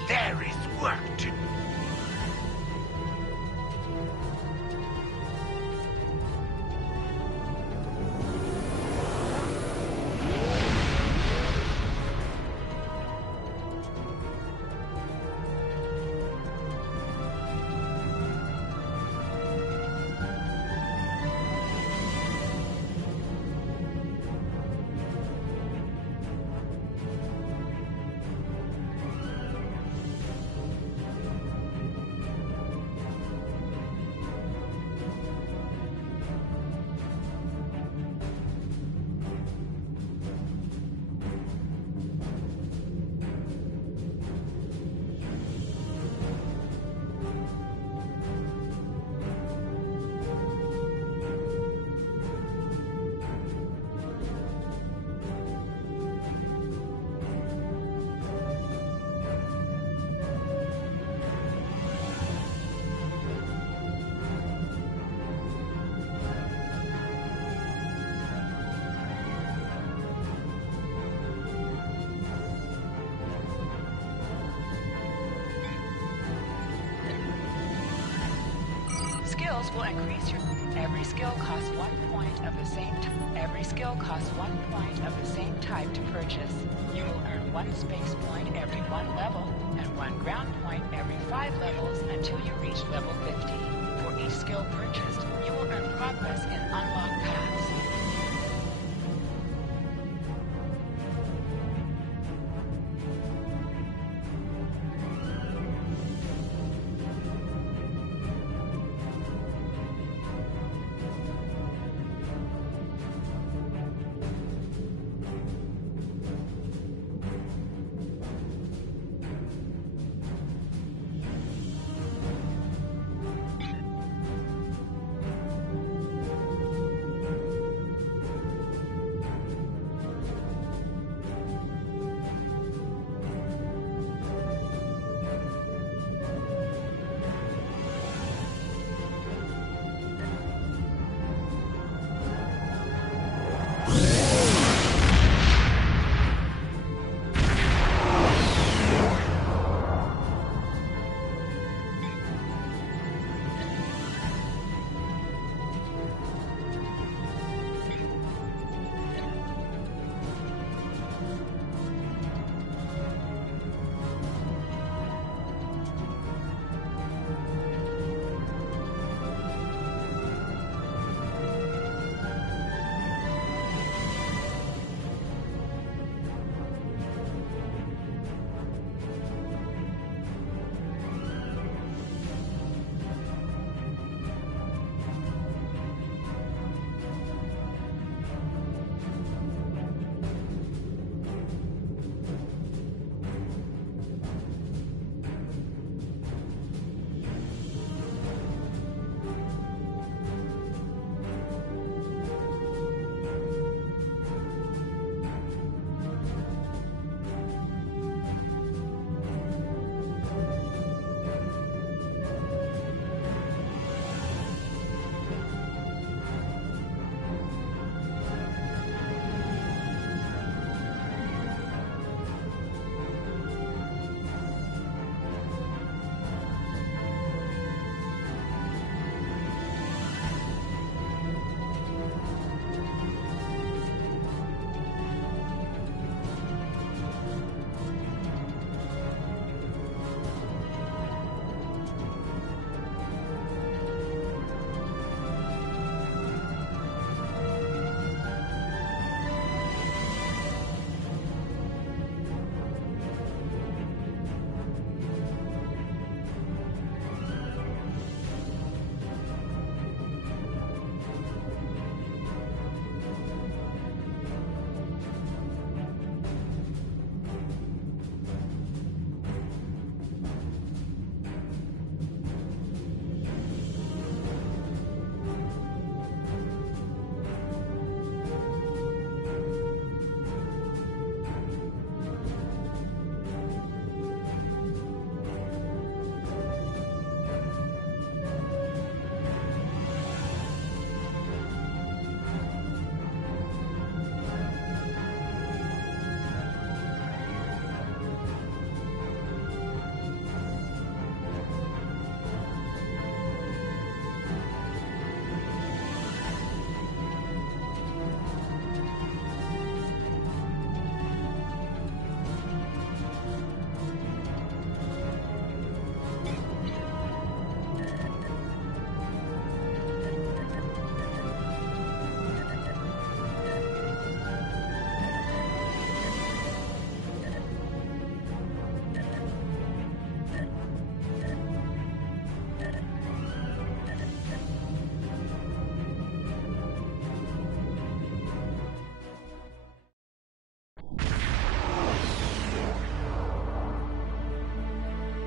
There is work to do. skills will increase your... Every skill costs 1 point of the same Every skill costs 1 point of the same type to purchase. You will earn 1 space point every 1 level, and 1 ground point every 5 levels until you reach level 50. For each skill purchased, you will earn progress in unlocked paths.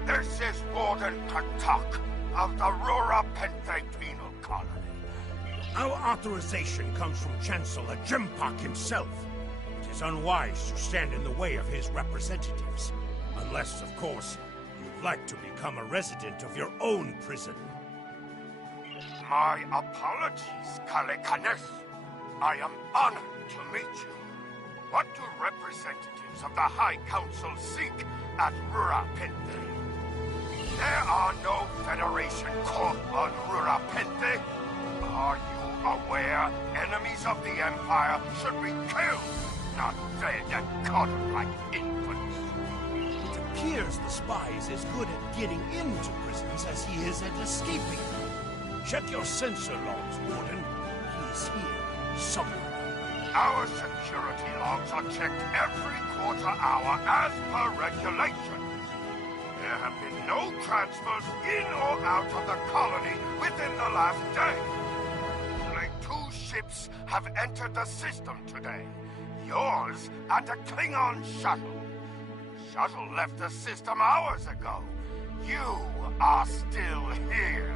This is Warden Katak of the Rura-Penthe Penal Colony. Our authorization comes from Chancellor Jimpak himself. It is unwise to stand in the way of his representatives. Unless, of course, you'd like to become a resident of your own prison. My apologies, Kalekanes. I am honored to meet you. What do representatives of the High Council seek at Rura-Penthe? There are no Federation corps on Rurapente? Are you aware enemies of the Empire should be killed, not fed and coddled like infants? It appears the spy is as good at getting into prisons as he is at escaping them. Check your sensor logs, Warden. He's here, somewhere. Our security logs are checked every quarter hour as per regulation. There have been no transfers in or out of the colony within the last day. Only 2 ships have entered the system today. Yours and a Klingon shuttle. The shuttle left the system hours ago. You are still here.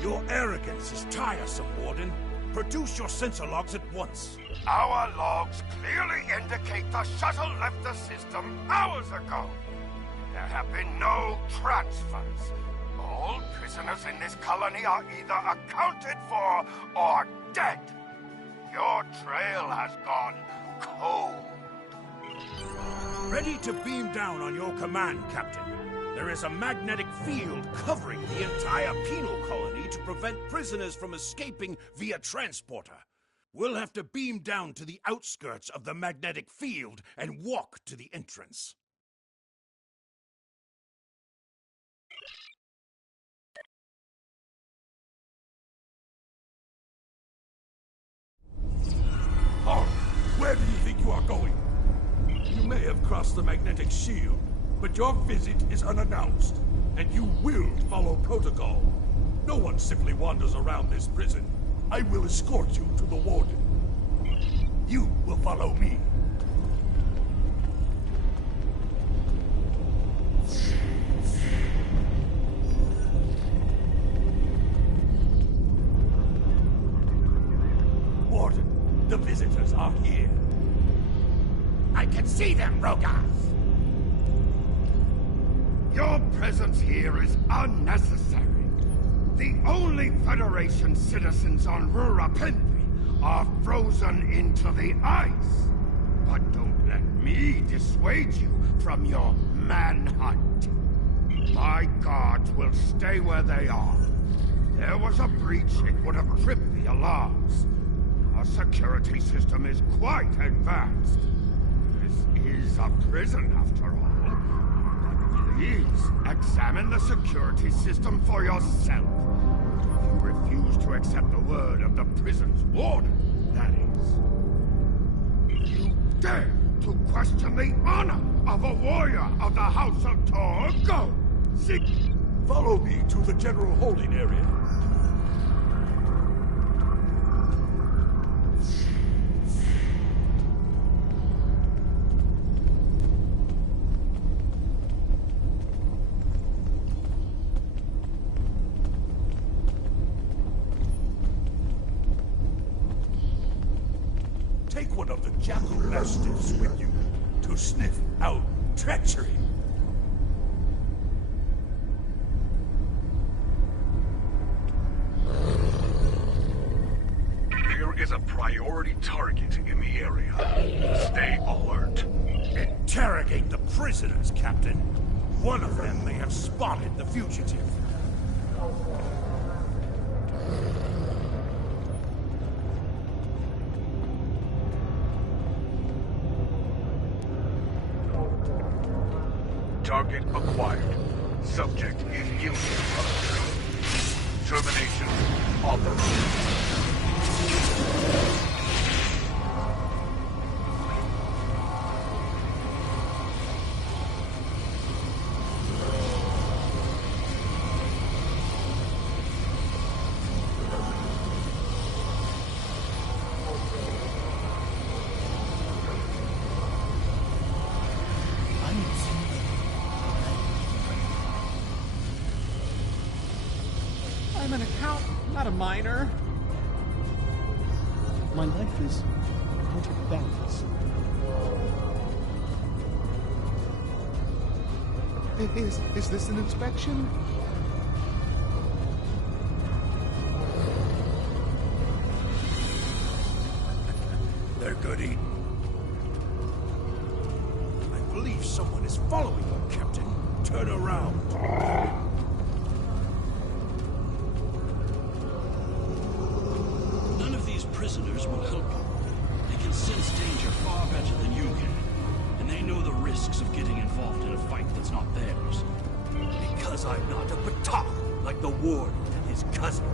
Your arrogance is tiresome, Warden. Produce your sensor logs at once. Our logs clearly indicate the shuttle left the system hours ago. There have been no transfers. All prisoners in this colony are either accounted for or dead. Your trail has gone cold. Ready to beam down on your command, Captain. There is a magnetic field covering the entire penal colony to prevent prisoners from escaping via transporter. We'll have to beam down to the outskirts of the magnetic field and walk to the entrance. Oh, where do you think you are going? You may have crossed the magnetic shield, but your visit is unannounced, and you will follow protocol. No one simply wanders around this prison. I will escort you to the warden. You will follow me. Warden, the visitors are here. I can see them, Rogas! Your presence here is unnecessary. The only Federation citizens on Rurapente are frozen into the ice. But don't let me dissuade you from your manhunt. My guards will stay where they are. There was a breach, it would have tripped the alarms. Our security system is quite advanced. This is a prison, after all. But please, examine the security system for yourself. If you refuse to accept the word of the prison's warden, that is. You dare to question the honor of a warrior of the House of Tor? Go! Seek... Follow me to the general holding area. Take one of the jackal mastiffs with you to sniff out treachery. There is a priority target in the area. Stay alert. Interrogate the prisoners, Captain. One of them may have spotted the fugitive. Target acquired. Subject is yielding up. Termination authorized. I'm an accountant, not a miner. My life is out of balance. Is this an inspection? They're good eating. I believe someone is following you, Captain. Turn around. prisoners will help you. They can sense danger far better than you can. And they know the risks of getting involved in a fight that's not theirs. Because I'm not a Batak like the warden and his cousin.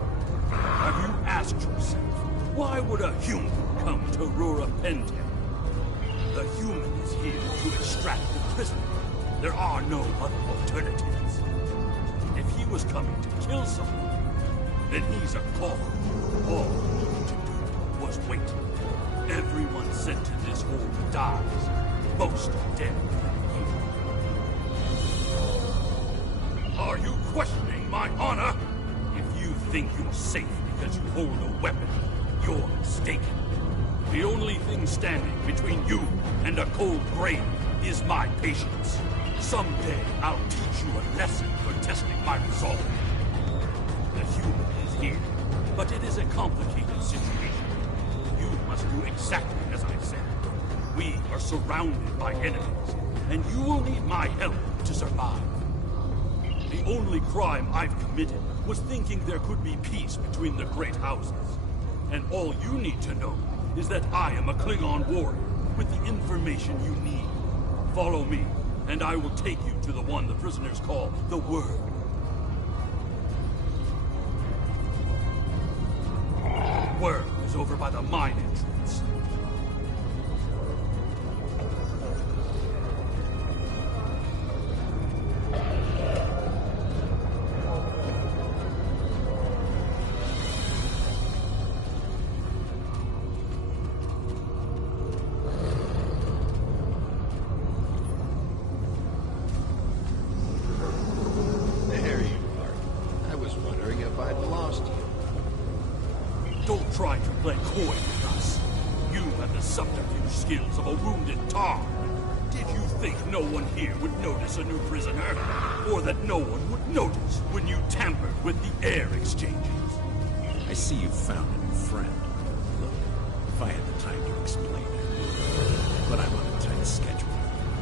Have you asked yourself, why would a human come to Rura Pentem? The human is here to extract the prisoner. There are no other alternatives. If he was coming to kill someone, then he's a call. All he needed to do was wait. Everyone sent to this hole dies. Most are dead. Are you questioning my honor? If you think you're safe because you hold a weapon, you're mistaken. The only thing standing between you and a cold grave is my patience. Someday I'll teach you a lesson for testing my resolve. The human is here, but it is a complicated situation. You must do exactly as I said. We are surrounded by enemies, and you will need my help to survive. The only crime I've committed was thinking there could be peace between the great houses. And all you need to know is that I am a Klingon warrior with the information you need. Follow me, and I will take you to the one the prisoners call the Word. Word is over by the mine entrance. There you are. I was wondering if I'd lost you. Don't try to play coy with us. You have the subterfuge skills of a wounded tar. Did you think no one here would notice a new prisoner? Or that no one would notice when you tampered with the air exchanges? I see you found a new friend. Look, if I had the time to explain it, but I'm on a tight schedule,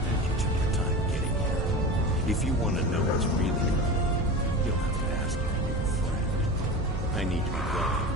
and you took your time getting here. If you want to know what's really going on, you'll have to ask your new friend. I need to be going.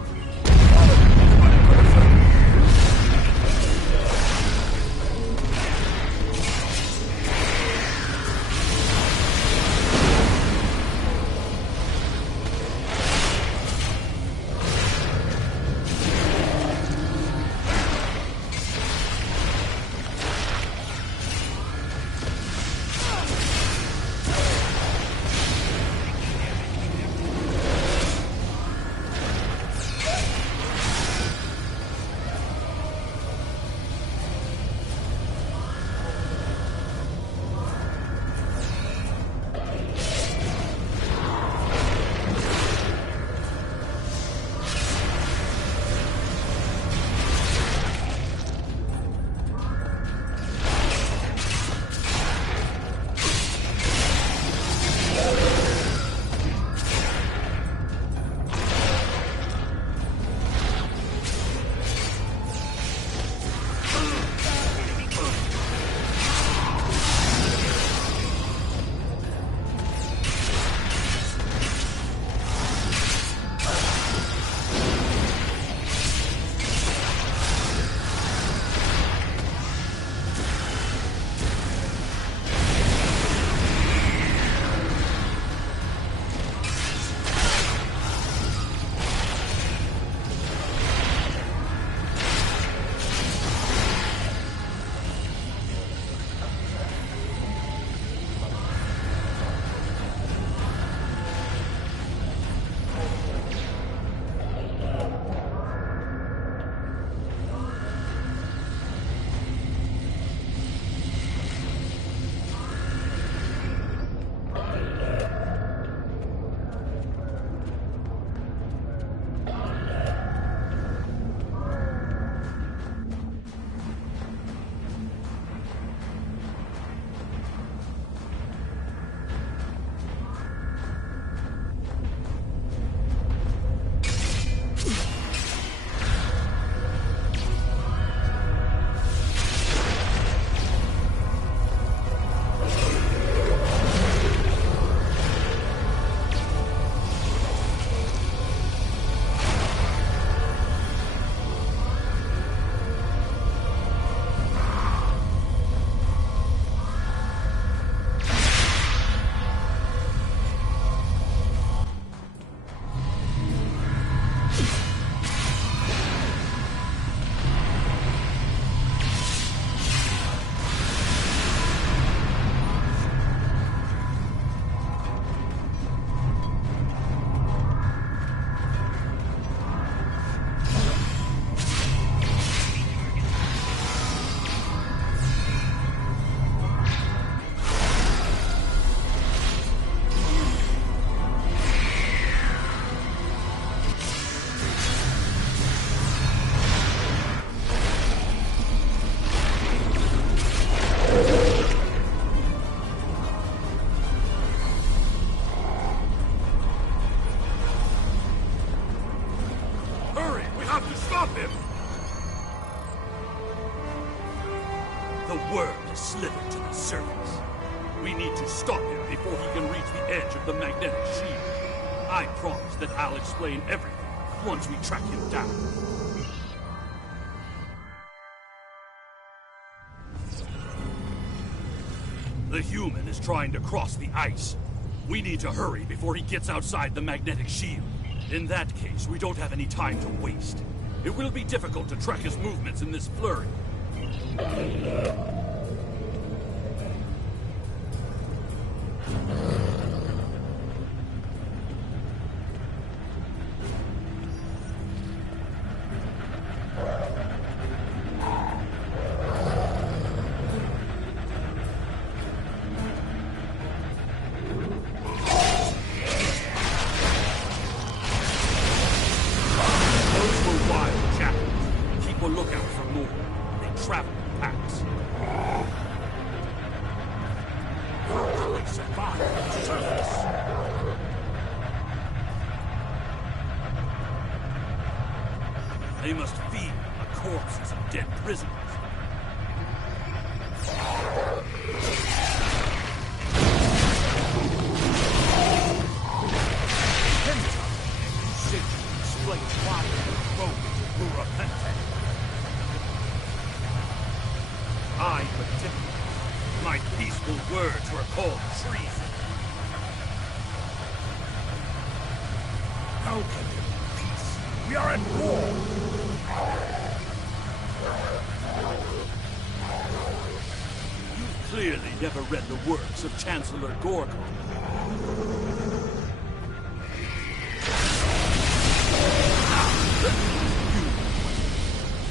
stop him before he can reach the edge of the magnetic shield. I promise that I'll explain everything once we track him down. The human is trying to cross the ice. We need to hurry before he gets outside the magnetic shield. In that case, we don't have any time to waste. It will be difficult to track his movements in this flurry. They must feed the corpses of dead prisoners. You said you explain why you were thrown into Recruitment. I predict my peaceful words were called treason. How can there be peace? We are at war! You've clearly never read the works of Chancellor Gorgon.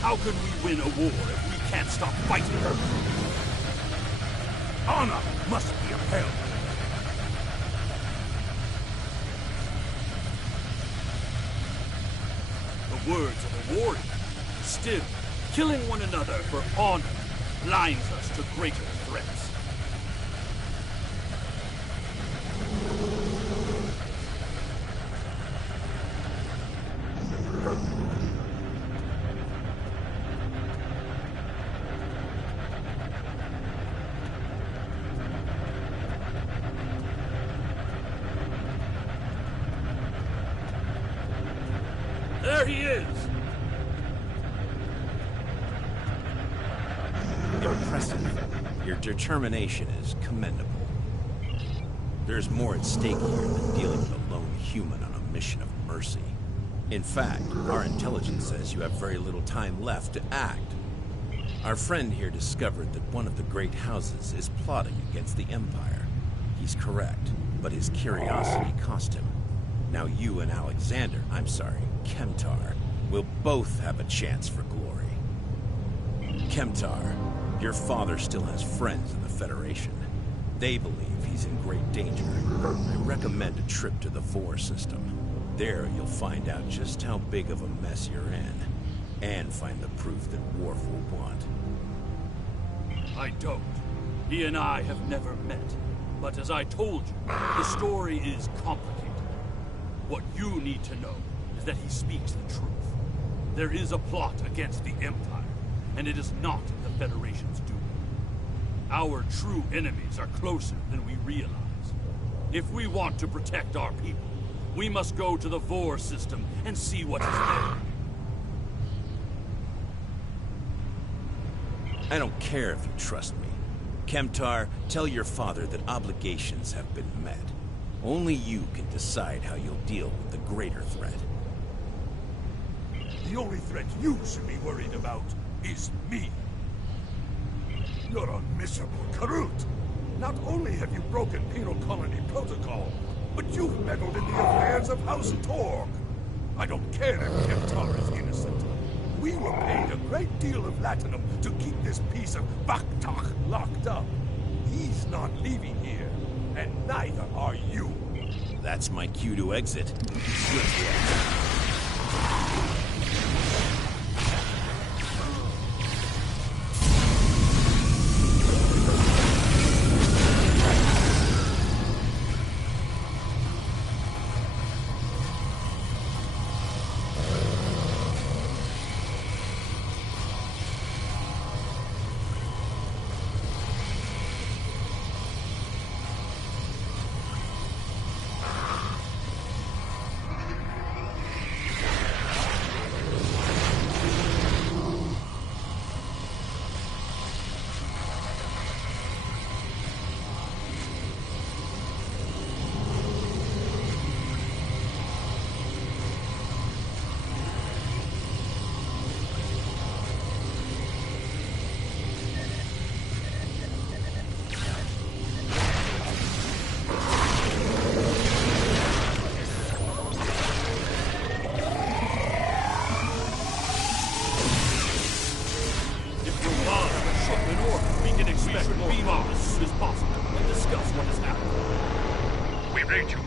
How can we win a war if we can't stop fighting her? Honor must be upheld. The words of a warrior. Still, killing one another for honor blinds us to greater threats. There he is! Impressive. Your determination is commendable. There's more at stake here than dealing with a lone human on a mission of mercy. In fact, our intelligence says you have very little time left to act. Our friend here discovered that one of the great houses is plotting against the Empire. He's correct, but his curiosity cost him. Now you and Kemtar, will both have a chance for glory. Kemtar, your father still has friends in the Federation. They believe he's in great danger. I recommend a trip to the Vor system. There you'll find out just how big of a mess you're in, and find the proof that Worf will want. I don't. He and I have never met. But as I told you, the story is complicated. What you need to know is that he speaks the truth. There is a plot against the Empire, and it is not the Federation's doing. Our true enemies are closer than we realize. If we want to protect our people, we must go to the Vor system and see what is there. I don't care if you trust me. Kemtar, tell your father that obligations have been met. Only you can decide how you'll deal with the greater threat. The only threat you should be worried about is me. You're a miserable Karut. Not only have you broken penal colony protocol, but you've meddled in the affairs of House Torg. I don't care if Kemtar is innocent. We were paid a great deal of latinum to keep this piece of Vaktak locked up. He's not leaving here, and neither are you. That's my cue to exit. Good luck.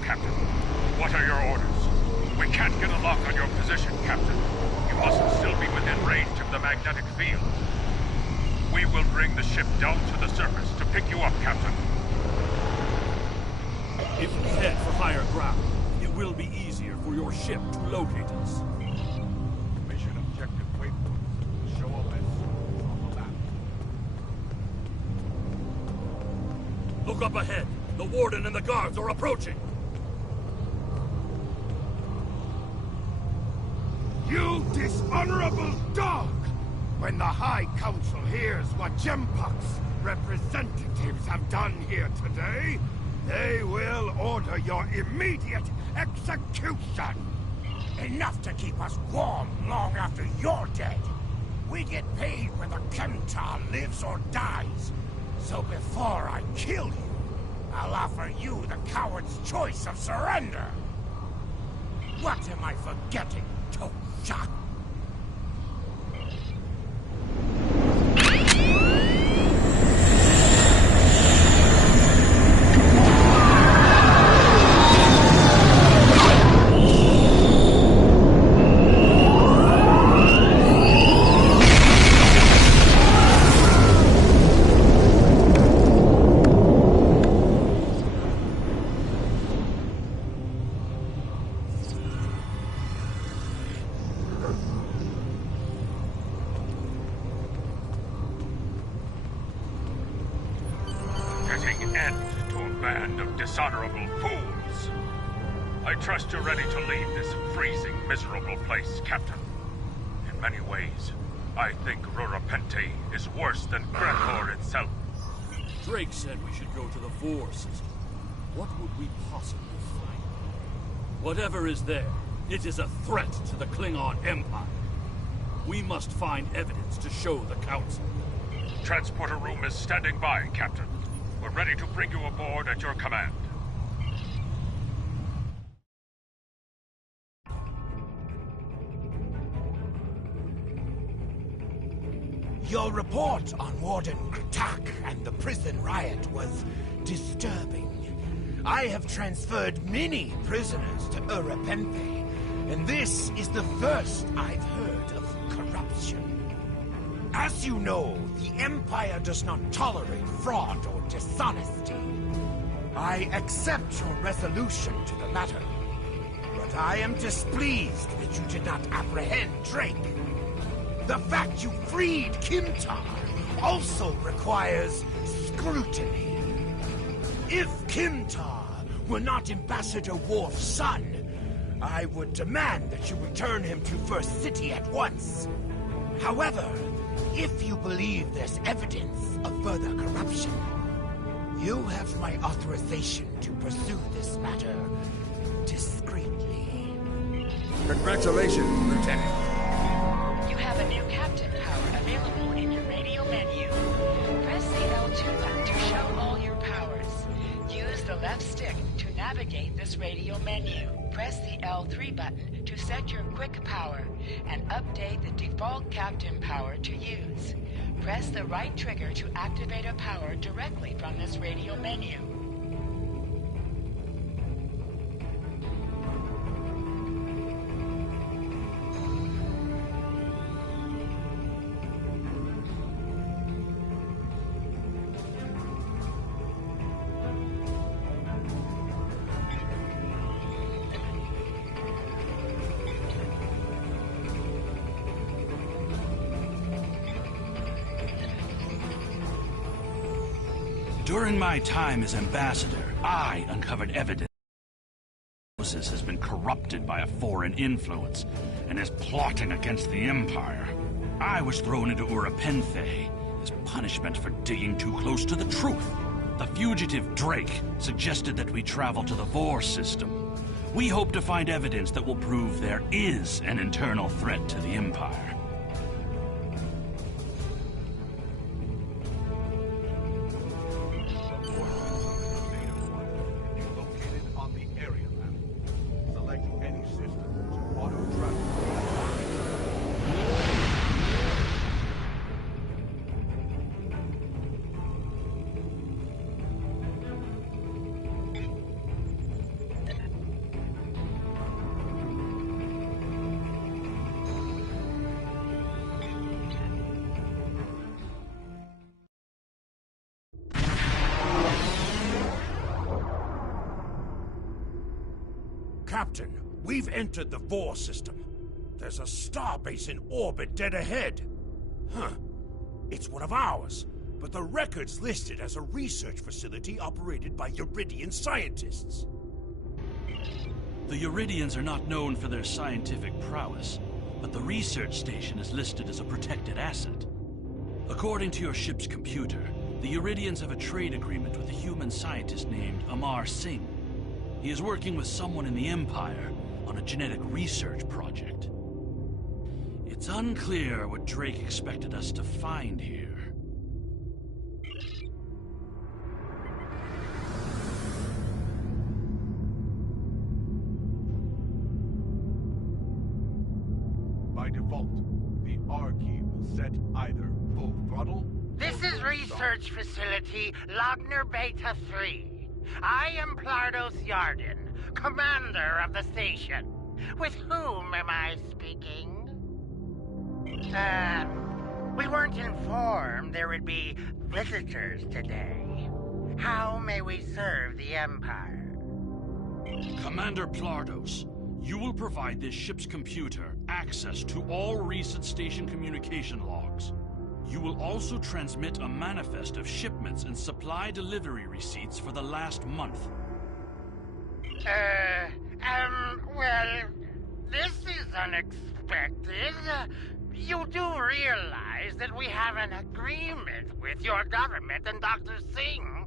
Captain. What are your orders? We can't get a lock on your position, Captain. You must still be within range of the magnetic field. We will bring the ship down to the surface to pick you up, Captain. If we head for higher ground, it will be easier for your ship to locate us. Mission objective waypoints. Show us on the map. Look up ahead. The Warden and the guards are approaching. You dishonorable dog! When the High Council hears what Gempok's representatives have done here today, they will order your immediate execution! Enough to keep us warm long after you're dead. We get paid whether Kemtar lives or dies. So before I kill you, I'll offer you the coward's choice of surrender. What am I forgetting, Tosha? Putting end to a band of dishonorable fools. I trust you're ready to leave this freezing, miserable place, Captain. In many ways, I think Rurapente is worse than Krator itself. Drake said we should go to the Vor system. What would we possibly find? Whatever is there, it is a threat to the Klingon Empire. We must find evidence to show the Council. Transporter room is standing by, Captain. We're ready to bring you aboard at your command. Your report on Warden Kratak and the prison riot was disturbing. I have transferred many prisoners to Urapenthe, and this is the first I've heard of corruption. As you know, the Empire does not tolerate fraud or dishonesty. I accept your resolution to the matter, but I am displeased that you did not apprehend Drake. The fact you freed Kimtar also requires scrutiny. If Kimtar were not Ambassador Worf's son, I would demand that you return him to First City at once. However, if you believe there's evidence of further corruption, you have my authorization to pursue this matter discreetly. Congratulations, Lieutenant. You have a new captain power available in your radio menu. Press the L2 button to show all your powers. Use the left stick to navigate this radio menu. Press the L3 button to set your quick power and update the default captain power to use. Press the right trigger to activate a power directly from this radio menu. During my time as ambassador, I uncovered evidence that has been corrupted by a foreign influence and is plotting against the Empire. I was thrown into Urapenthe as punishment for digging too close to the truth. The fugitive Drake suggested that we travel to the Vor system. We hope to find evidence that will prove there is an internal threat to the Empire. Captain, we've entered the Vor system. There's a starbase in orbit dead ahead. Huh. It's one of ours, but the record's listed as a research facility operated by Uridian scientists. The Uridians are not known for their scientific prowess, but the research station is listed as a protected asset. According to your ship's computer, the Uridians have a trade agreement with a human scientist named Amar Singh. He is working with someone in the Empire on a genetic research project. It's unclear what Drake expected us to find here. By default, the R key will set either full throttle. This is Research Facility Logner Beta 3. I am Plardos Yarden, commander of the station. With whom am I speaking? We weren't informed there would be visitors today. How may we serve the Empire? Commander Plardos, you will provide this ship's computer access to all recent station communication logs. You will also transmit a manifest of shipments and supply delivery receipts for the last month. Well, this is unexpected. You do realize that we have an agreement with your government and Dr. Singh.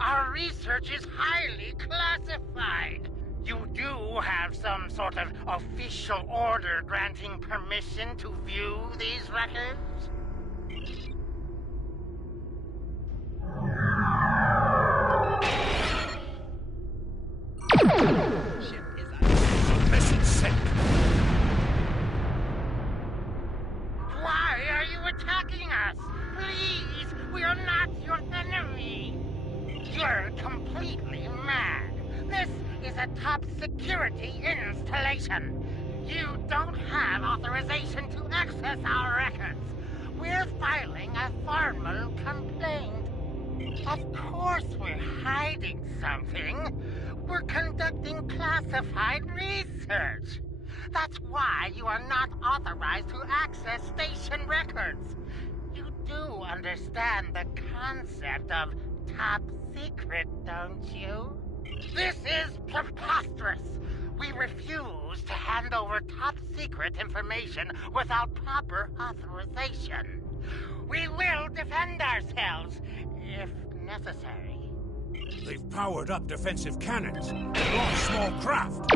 Our research is highly classified. You do have some sort of official order granting permission to view these records? Mission sent. Why are you attacking us? Please, we are not your enemy. You're completely mad. This is a top security installation. You don't have authorization to access our records. We're filing a formal complaint. Of course we're hiding something. We're conducting classified research. That's why you are not authorized to access station records. You do understand the concept of top secret, don't you? This is preposterous. We refuse to hand over top secret information without proper authorization. We will defend ourselves, if necessary. They've powered up defensive cannons and launched small craft.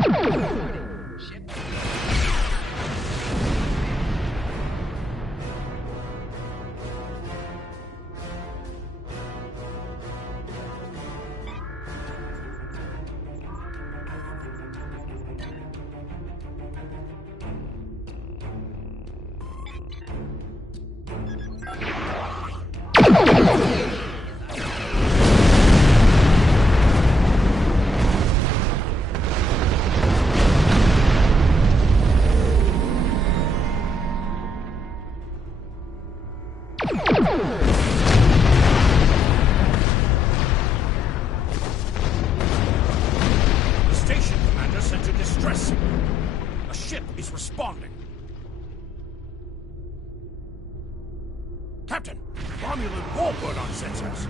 Captain, Romulan warbird on sensors.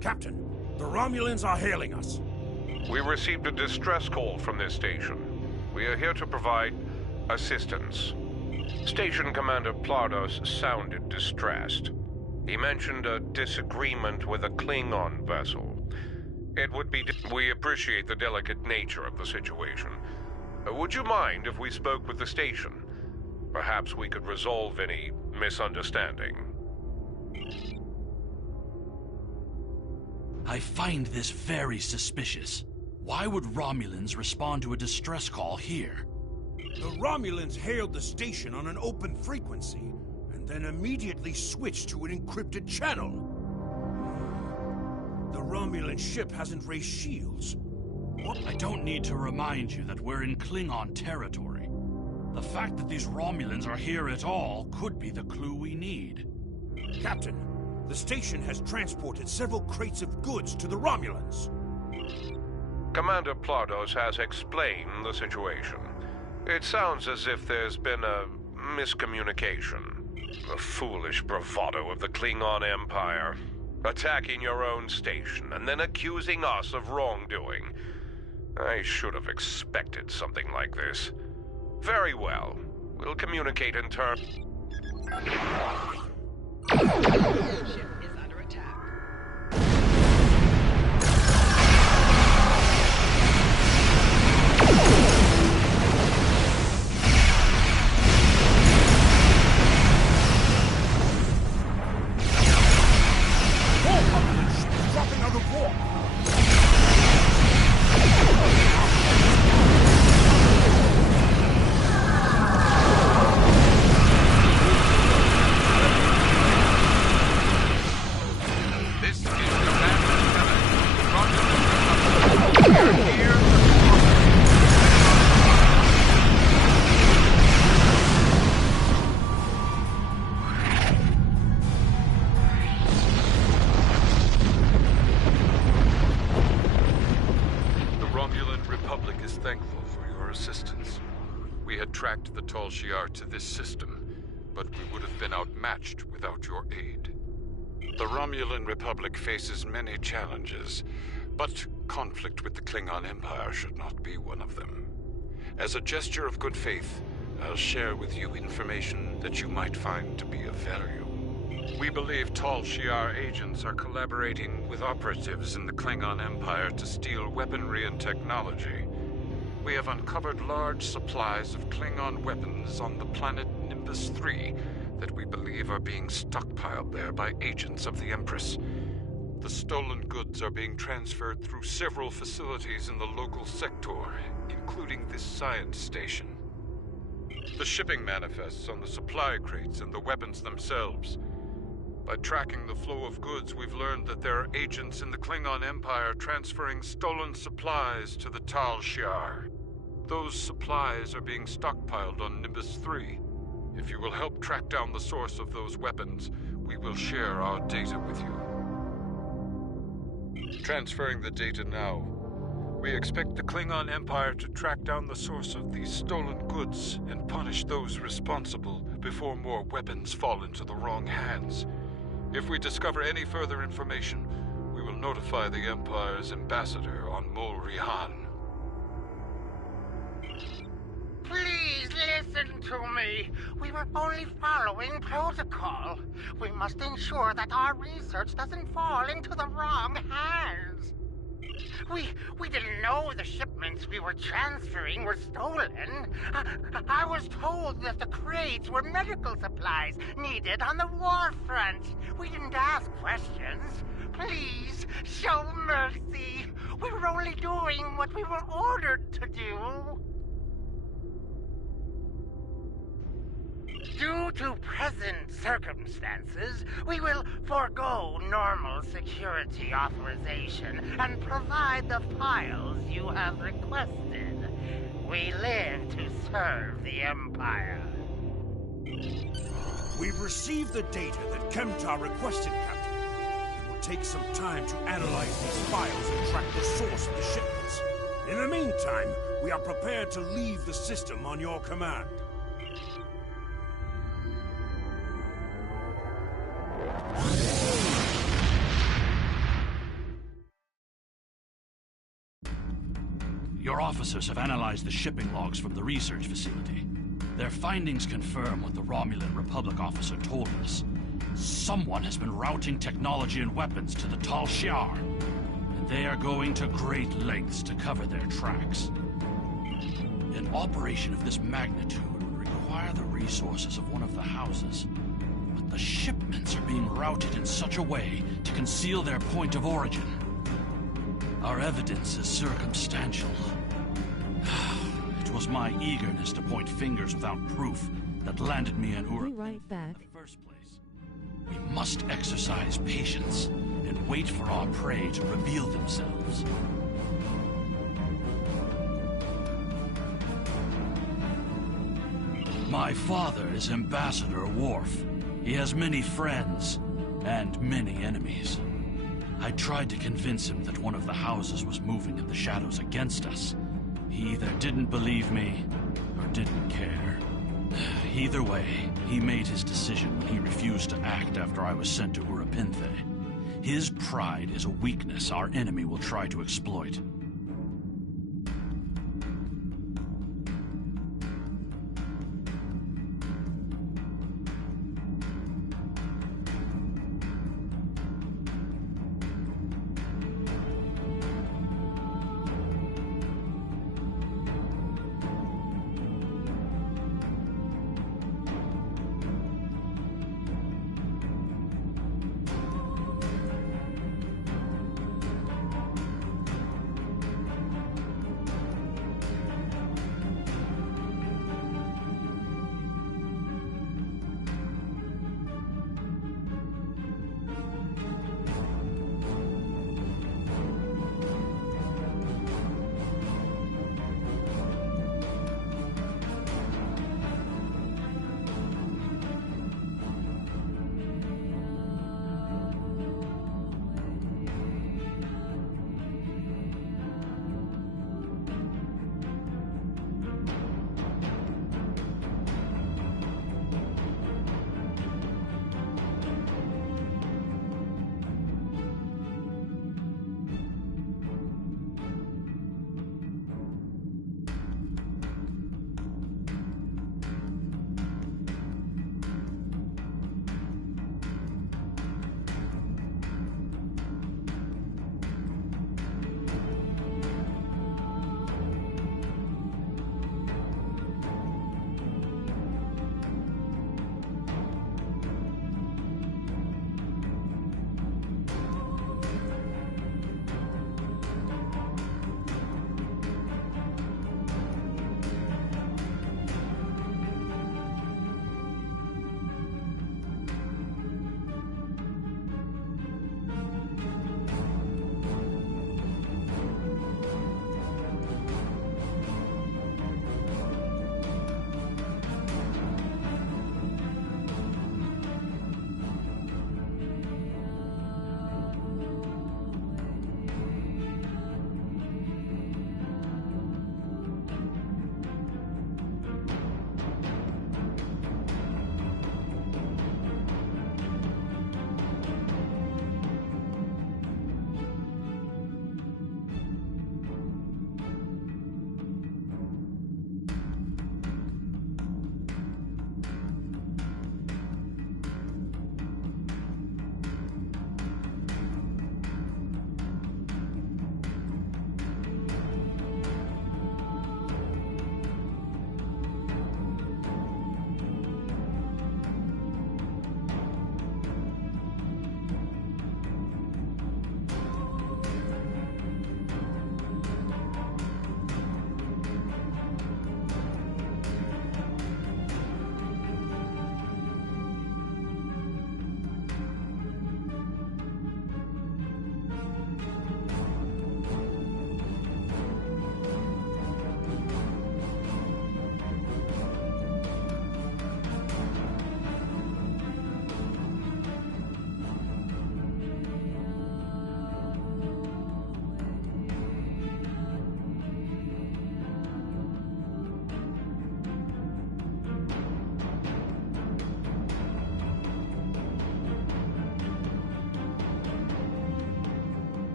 Captain, the Romulans are hailing us. We received a distress call from this station. We are here to provide assistance. Station Commander Plardos sounded distressed. He mentioned a disagreement with a Klingon vessel. It would be... We appreciate the delicate nature of the situation. Would you mind if we spoke with the station? Perhaps we could resolve any misunderstanding. I find this very suspicious. Why would Romulans respond to a distress call here? The Romulans hailed the station on an open frequency, and then immediately switched to an encrypted channel. The Romulan ship hasn't raised shields. What? I don't need to remind you that we're in Klingon territory. The fact that these Romulans are here at all could be the clue we need. Captain, The station has transported several crates of goods to the Romulans. Commander Plardos has explained the situation. It sounds as if there's been a miscommunication. The foolish bravado of the Klingon Empire. Attacking your own station and then accusing us of wrongdoing. I should have expected something like this. Very well. We'll communicate in turn. Ship is under attack. Dropping out of war. This is Commander Roger. Here. Thankful for your assistance. We had tracked the Tal Shiar to this system, but we would have been outmatched without your aid. The Romulan Republic faces many challenges, but conflict with the Klingon Empire should not be one of them. As a gesture of good faith, I'll share with you information that you might find to be of value. We believe Tal Shiar agents are collaborating with operatives in the Klingon Empire to steal weaponry and technology. We have uncovered large supplies of Klingon weapons on the planet Nimbus 3 that we believe are being stockpiled there by agents of the Empress. The stolen goods are being transferred through several facilities in the local sector, including this science station. The shipping manifests on the supply crates and the weapons themselves. By tracking the flow of goods, we've learned that there are agents in the Klingon Empire transferring stolen supplies to the Tal Shiar. Those supplies are being stockpiled on Nimbus 3. If you will help track down the source of those weapons, we will share our data with you. Transferring the data now. We expect the Klingon Empire to track down the source of these stolen goods and punish those responsible before more weapons fall into the wrong hands. If we discover any further information, we will notify the Empire's ambassador on Mol Rihan. Please listen to me. We were only following protocol. We must ensure that our research doesn't fall into the wrong hands. We didn't know the shipments we were transferring were stolen. I was told that the crates were medical supplies needed on the war front. We didn't ask questions. Please, show mercy. We were only doing what we were ordered to do. Due to present circumstances, we will forego normal security authorization and provide the files you have requested. We live to serve the Empire. We've received the data that Kemtar requested, Captain. It will take some time to analyze these files and track the source of the shipments. In the meantime, we are prepared to leave the system on your command. Your officers have analyzed the shipping logs from the research facility. Their findings confirm what the Romulan Republic officer told us. Someone has been routing technology and weapons to the Tal Shiar, and they are going to great lengths to cover their tracks. An operation of this magnitude would require the resources of one of the houses, but the shipments are being routed in such a way to conceal their point of origin. Our evidence is circumstantial. It was my eagerness to point fingers without proof that landed me in Ur. Be right back. In the first place, we must exercise patience and wait for our prey to reveal themselves. My father is Ambassador Worf. He has many friends, and many enemies. I tried to convince him that one of the houses was moving in the shadows against us. He either didn't believe me, or didn't care. Either way, he made his decision when he refused to act after I was sent to Urapinthe. His pride is a weakness our enemy will try to exploit.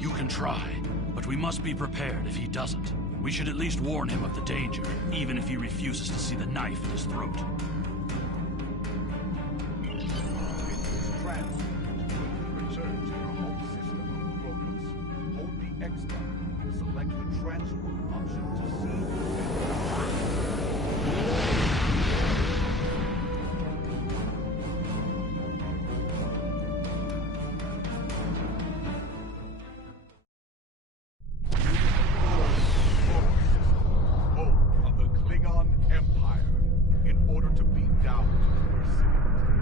You can try, but we must be prepared if he doesn't. We should at least warn him of the danger, even if he refuses to see the knife in his throat. Return to your home system of Kronos. Hold the X button and select the transport option to see. Home of the Klingon Empire. In order to beam down to the Earth City,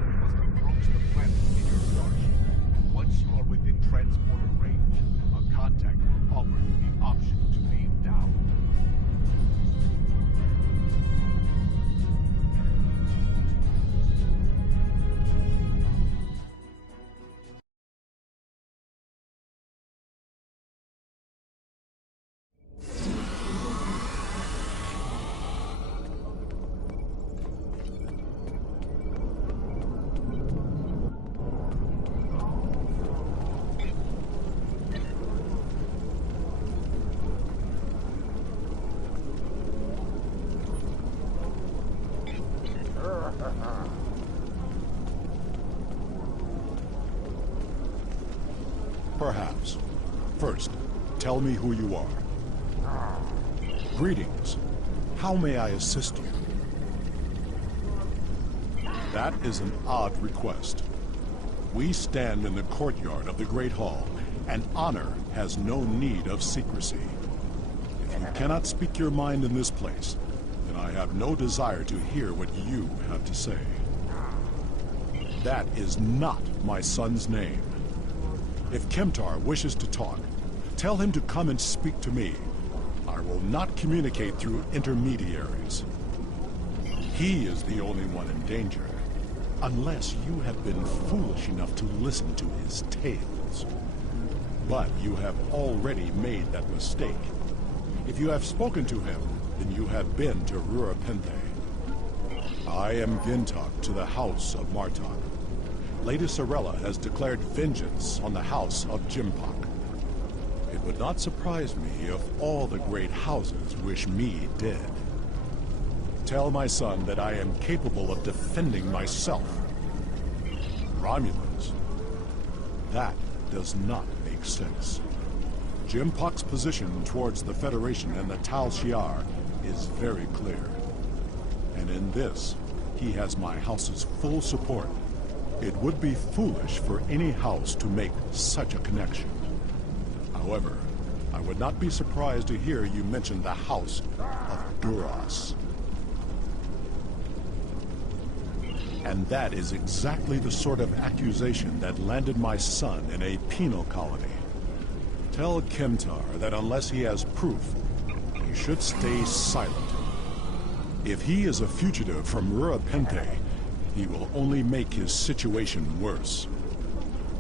you must approach the planet in your starship. Once you are within transporter range, a contact will offer you the option to beam down. Perhaps. First, tell me who you are. Greetings. How may I assist you? That is an odd request. We stand in the courtyard of the Great Hall, and honor has no need of secrecy. If you cannot speak your mind in this place, then I have no desire to hear what you have to say. That is not my son's name. If Kemtar wishes to talk, tell him to come and speak to me. I will not communicate through intermediaries. He is the only one in danger, unless you have been foolish enough to listen to his tales. But you have already made that mistake. If you have spoken to him, then you have been to Rurapenthe. I am Gintok to the House of Martok. Lady Sorella has declared vengeance on the House of Jimpok. It would not surprise me if all the great houses wish me dead. Tell my son that I am capable of defending myself. Romulans. That does not make sense. Jimpok's position towards the Federation and the Tal Shiar is very clear. And in this, he has my house's full support. It would be foolish for any house to make such a connection. However, I would not be surprised to hear you mention the House of Duras. And that is exactly the sort of accusation that landed my son in a penal colony. Tell Kemtar that unless he has proof, he should stay silent. If he is a fugitive from Rurapenthe, he will only make his situation worse.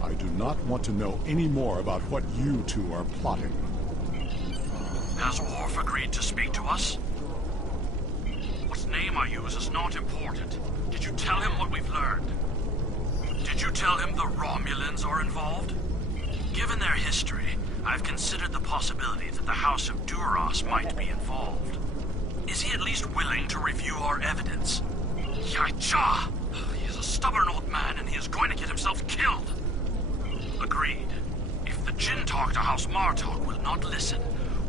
I do not want to know any more about what you two are plotting. Has Worf agreed to speak to us? What name I use is not important. Did you tell him what we've learned? Did you tell him the Romulans are involved? Given their history, I've considered the possibility that the House of Duras might be involved. Is he at least willing to review our evidence? Yacha! He is a stubborn old man and he is going to get himself killed. Agreed. If the Jinn talk to House Martok will not listen,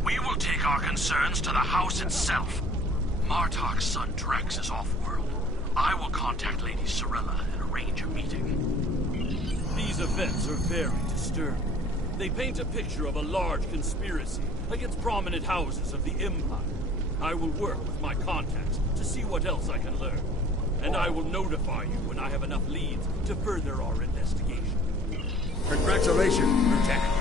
we will take our concerns to the House itself. Martok's son Drex is off-world. I will contact Lady Sorella and arrange a meeting. These events are very disturbing. They paint a picture of a large conspiracy against prominent houses of the Empire. I will work with my contacts to see what else I can learn. And I will notify you when I have enough leads to further our investigation. Congratulations, Lieutenant.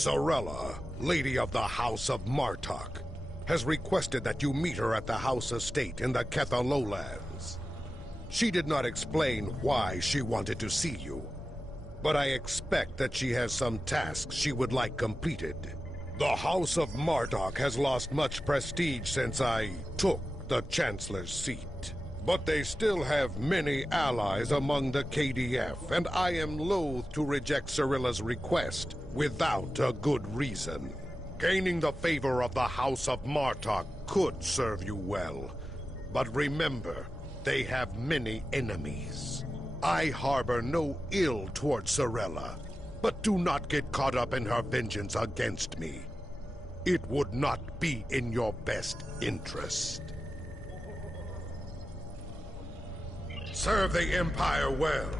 Sorella, Lady of the House of Martok, has requested that you meet her at the House Estate in the Ketha Lowlands. She did not explain why she wanted to see you, but I expect that she has some tasks she would like completed. The House of Martok has lost much prestige since I took the Chancellor's seat. But they still have many allies among the KDF, and I am loath to reject Sorella's request without a good reason. Gaining the favor of the House of Martok could serve you well, but remember, they have many enemies. I harbor no ill towards Sorella, but do not get caught up in her vengeance against me. It would not be in your best interest. Serve the Empire well.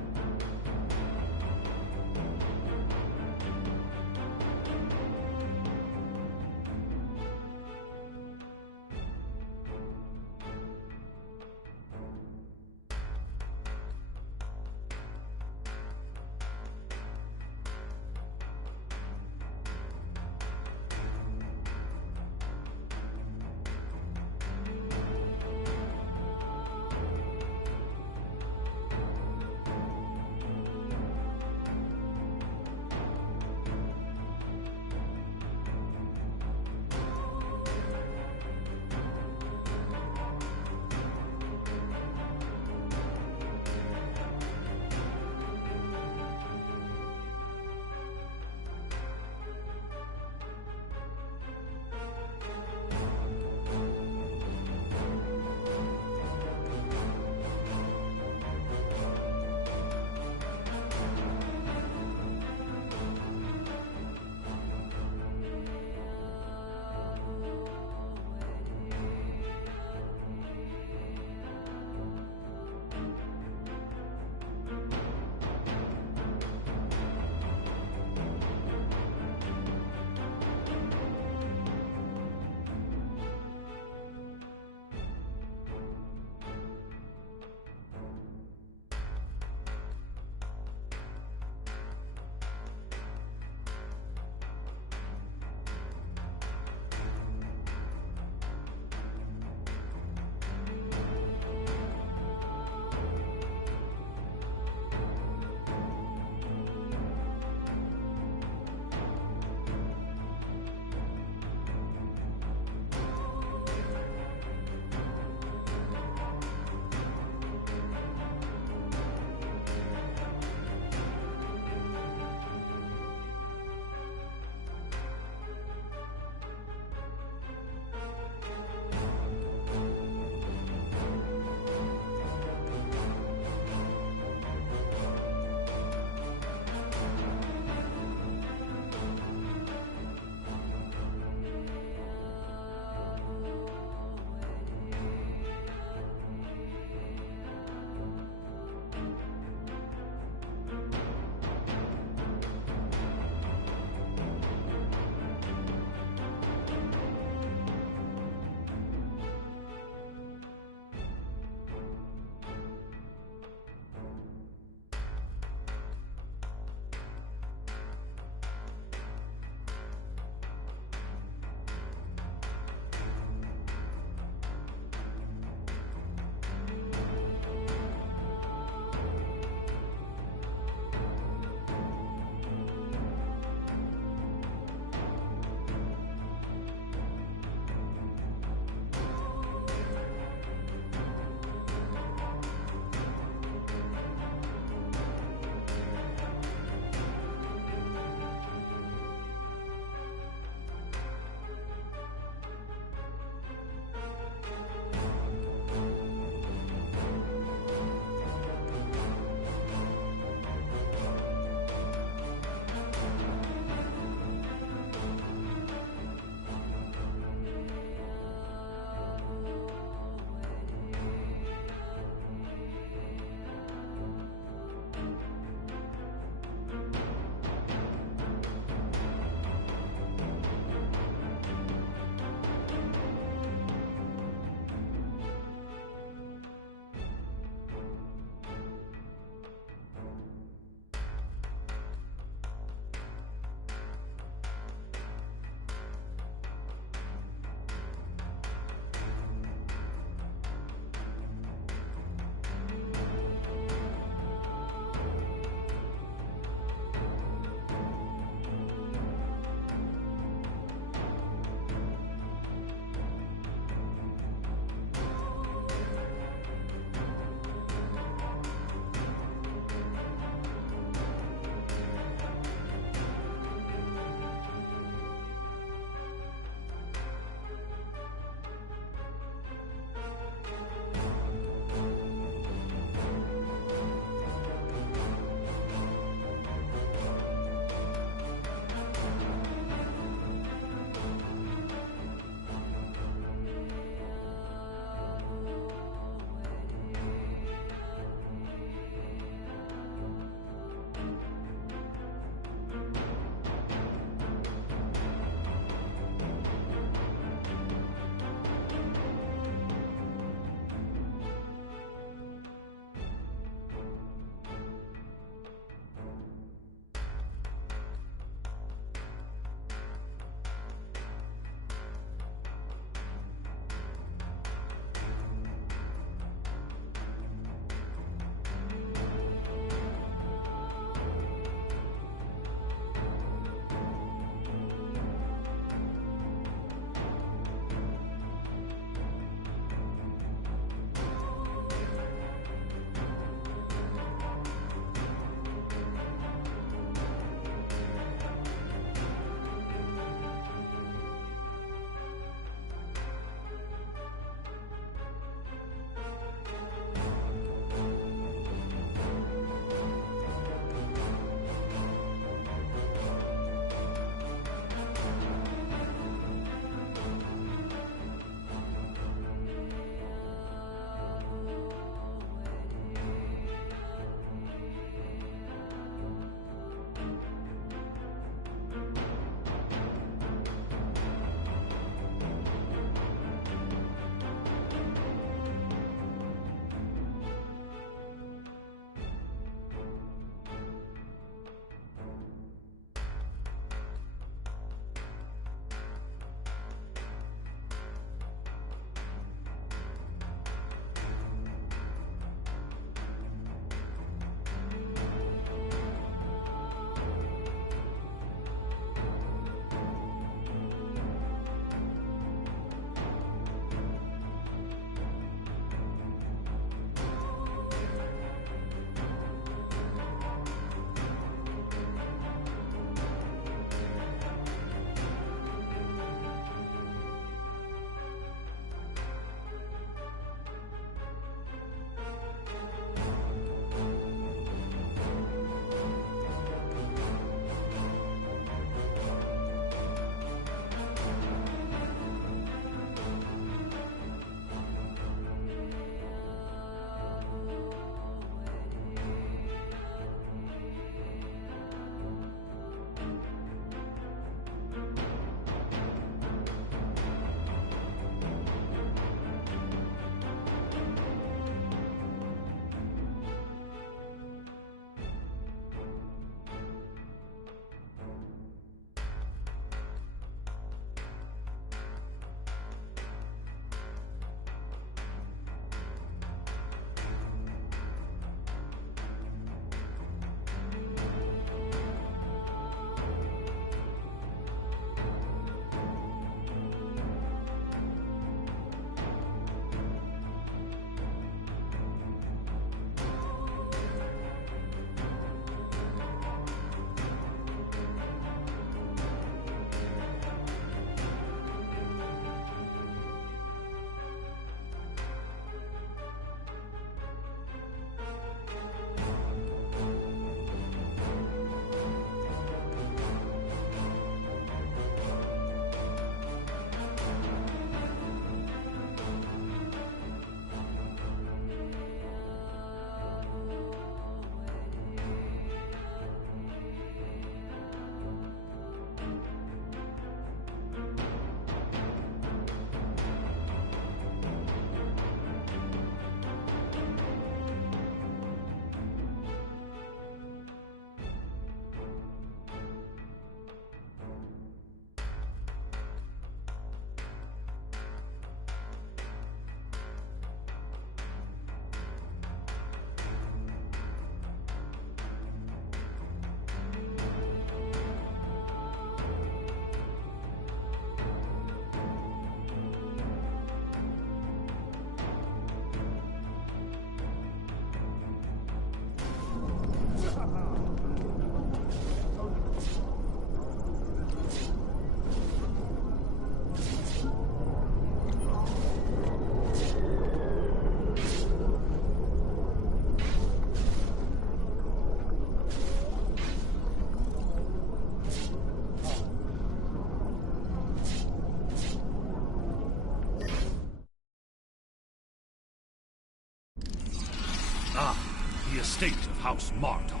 the estate of House Martok.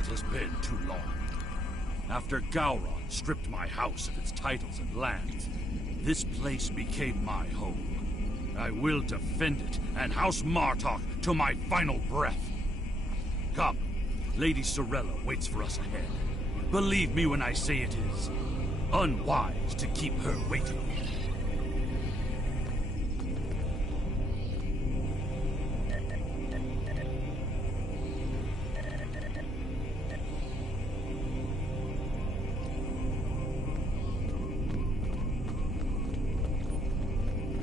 It has been too long. After Gowron stripped my house of its titles and lands, this place became my home. I will defend it and House Martok to my final breath. Come, Lady Sorella waits for us ahead. Believe me when I say it is unwise to keep her waiting.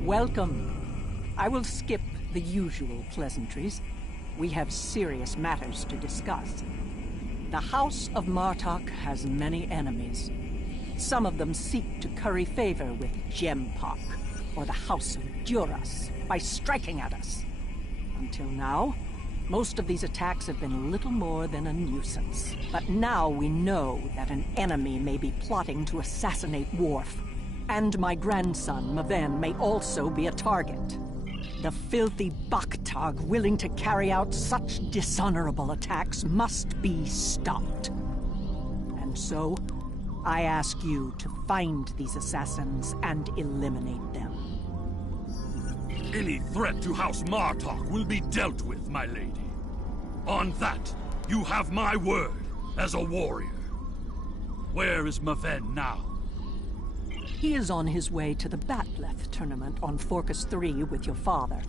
Welcome. I will skip the usual pleasantries. We have serious matters to discuss. The House of Martok has many enemies. Some of them seek to curry favor with Gempok, or the House of Duras, by striking at us. Until now, most of these attacks have been little more than a nuisance. But now we know that an enemy may be plotting to assassinate Worf. And my grandson, Maven, may also be a target. The filthy Baktag willing to carry out such dishonorable attacks must be stopped. And so, I ask you to find these assassins and eliminate them. Any threat to House Martok will be dealt with, my lady. On that, you have my word as a warrior. Where is Maven now? He is on his way to the Batleth tournament on Forcus 3 with your father.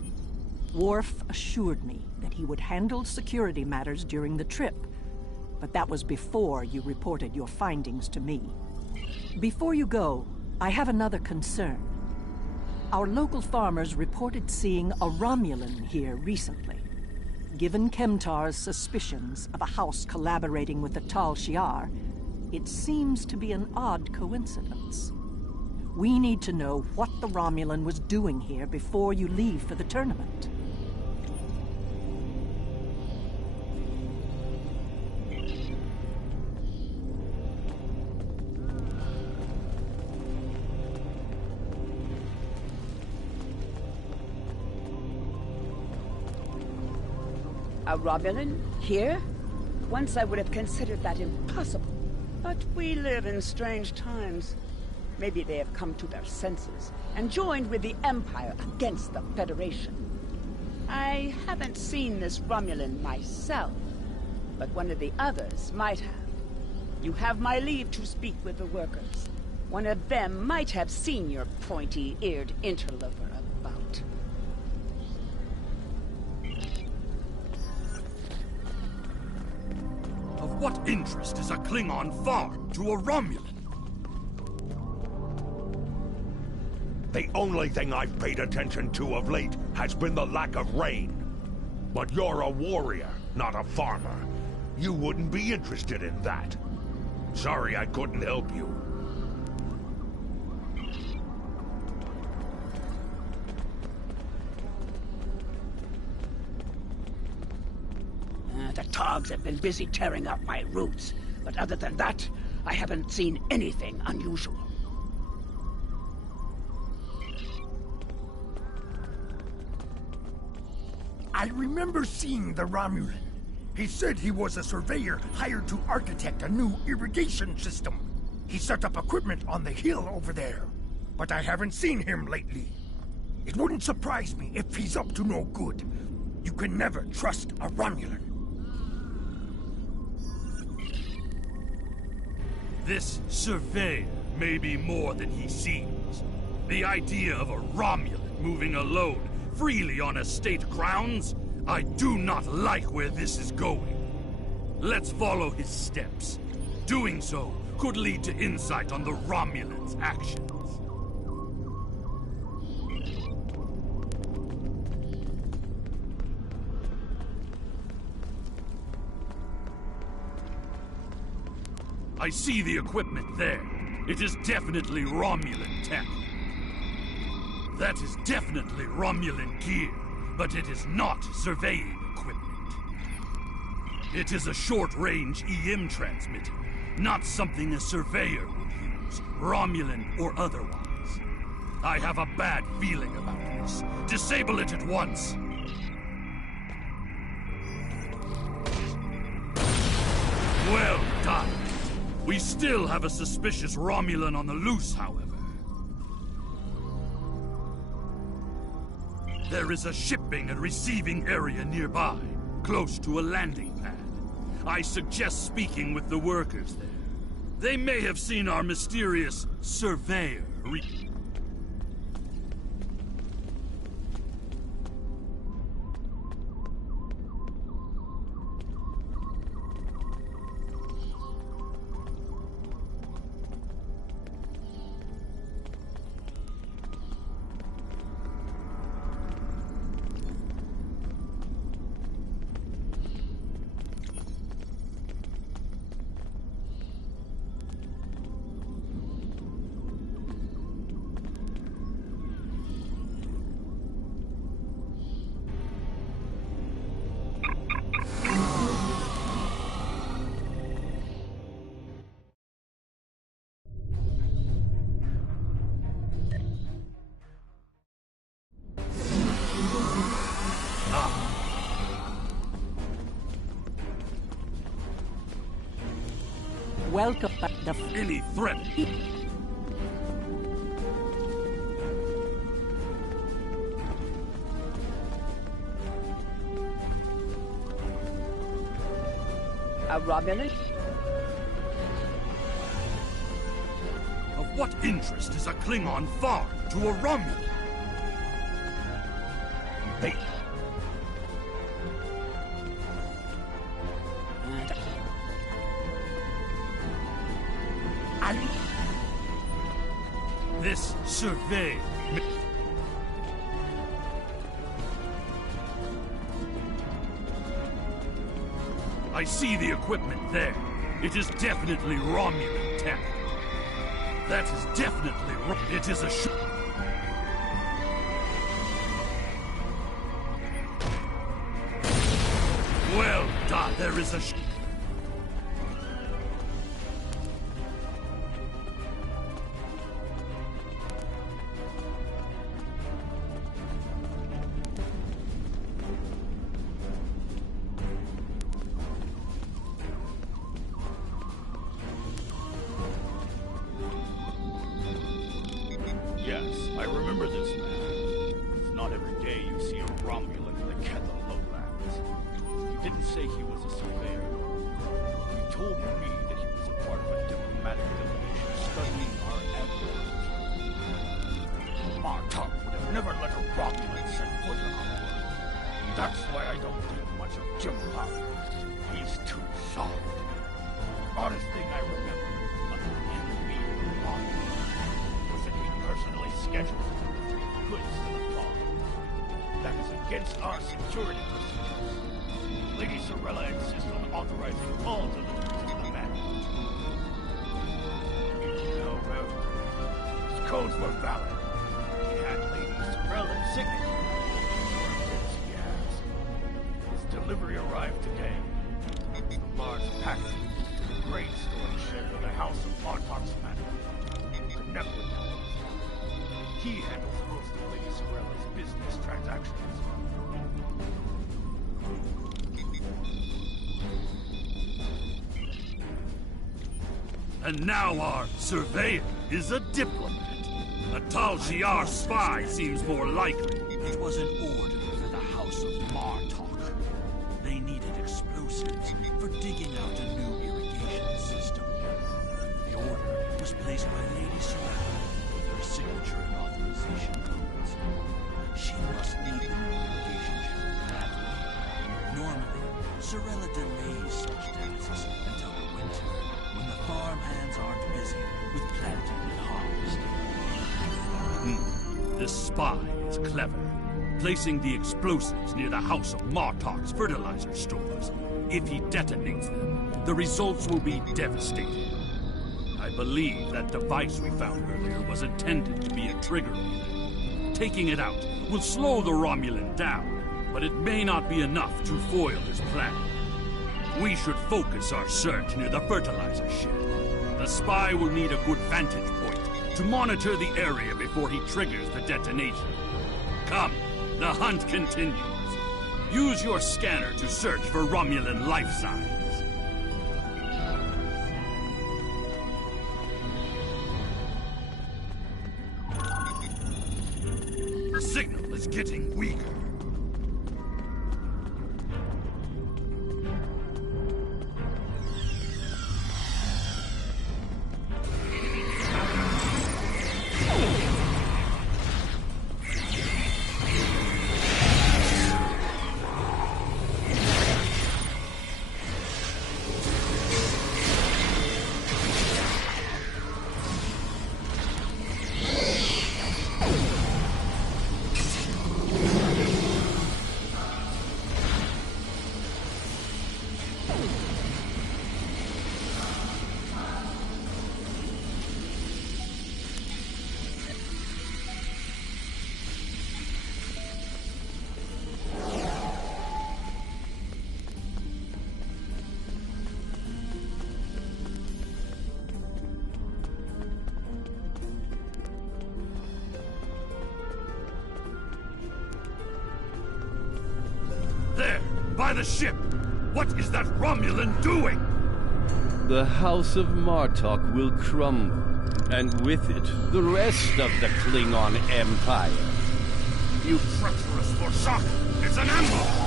Worf assured me that he would handle security matters during the trip, but that was before you reported your findings to me. Before you go, I have another concern. Our local farmers reported seeing a Romulan here recently. Given Kemtar's suspicions of a house collaborating with the Tal Shiar, it seems to be an odd coincidence. We need to know what the Romulan was doing here before you leave for the tournament. A Romulan? Here? Once I would have considered that impossible. But we live in strange times. Maybe they have come to their senses and joined with the Empire against the Federation. I haven't seen this Romulan myself, but one of the others might have. You have my leave to speak with the workers. One of them might have seen your pointy-eared interloper about. Of what interest is a Klingon farm to a Romulan? The only thing I've paid attention to of late has been the lack of rain. But you're a warrior, not a farmer. You wouldn't be interested in that. Sorry I couldn't help you. The Togs have been busy tearing up my roots, but other than that, I haven't seen anything unusual. I remember seeing the Romulan. He said he was a surveyor hired to architect a new irrigation system. He set up equipment on the hill over there, but I haven't seen him lately. It wouldn't surprise me if he's up to no good. You can never trust a Romulan. This surveyor may be more than he seems. The idea of a Romulan moving alone freely on estate grounds? I do not like where this is going. Let's follow his steps. Doing so could lead to insight on the Romulan's actions. I see the equipment there. It is definitely Romulan tech. That is definitely Romulan gear, but it is not surveying equipment. It is a short-range EM transmitter, not something a surveyor would use, Romulan or otherwise. I have a bad feeling about this. Disable it at once! Well done. We still have a suspicious Romulan on the loose, however. There is a shipping and receiving area nearby, close to a landing pad. I suggest speaking with the workers there. They may have seen our mysterious surveyor. Welcome back. Any threat? A Romulan? Of what interest is a Klingon farm to a Romulan? Hey. This survey... I see the equipment there. It is definitely Romulan tech. That is definitely It is a Well done. There is a Yes, I remember this man. It's not every day you see a Romulan in the Ketha lowlands. He didn't say he was a surveyor. He told me that he was a part of a diplomatic delegation studying our admiralty. Martok would have never let a Romulan set foot on our world. That's why I don't think much of Jim Power. He's too soft. Oddest thing I remember about him being Romulan was that he personally scheduled goods to the farm. That is against our security procedures. Lady Sorella insists on authorizing all deliveries to the management. However, his codes were valid. He had Lady Sorella's signature. Yes, he has. His delivery arrived today. A large package. Grain storage shed for the House of Martok's management. The Nephilim. He handles most of Lady Sorella's business transactions. And now our surveyor is a diplomat. A Tal Shiar spy seems more likely. It was an order for the House of Martok. They needed explosives for digging out a new irrigation system. The order was placed by Lady Sorella with her signature and authorization codes. She must need the new irrigation channel badly. Normally, Sorella delays such tasks until the winter, when the farm hands aren't busy with planting and harvesting. This spy is clever, placing the explosives near the House of Martok's fertilizer stores. If he detonates them, the results will be devastating. I believe that device we found earlier was intended to be a trigger relay. Taking it out will slow the Romulan down, but it may not be enough to foil his plan. We should focus our search near the fertilizer shed. The spy will need a good vantage point to monitor the area before he triggers the detonation. Come, the hunt continues. Use your scanner to search for Romulan life signs. The signal is getting weaker. By the ship! What is that Romulan doing? The House of Martok will crumble, and with it, the rest of the Klingon Empire. You treacherous Forsak! It's an ambush!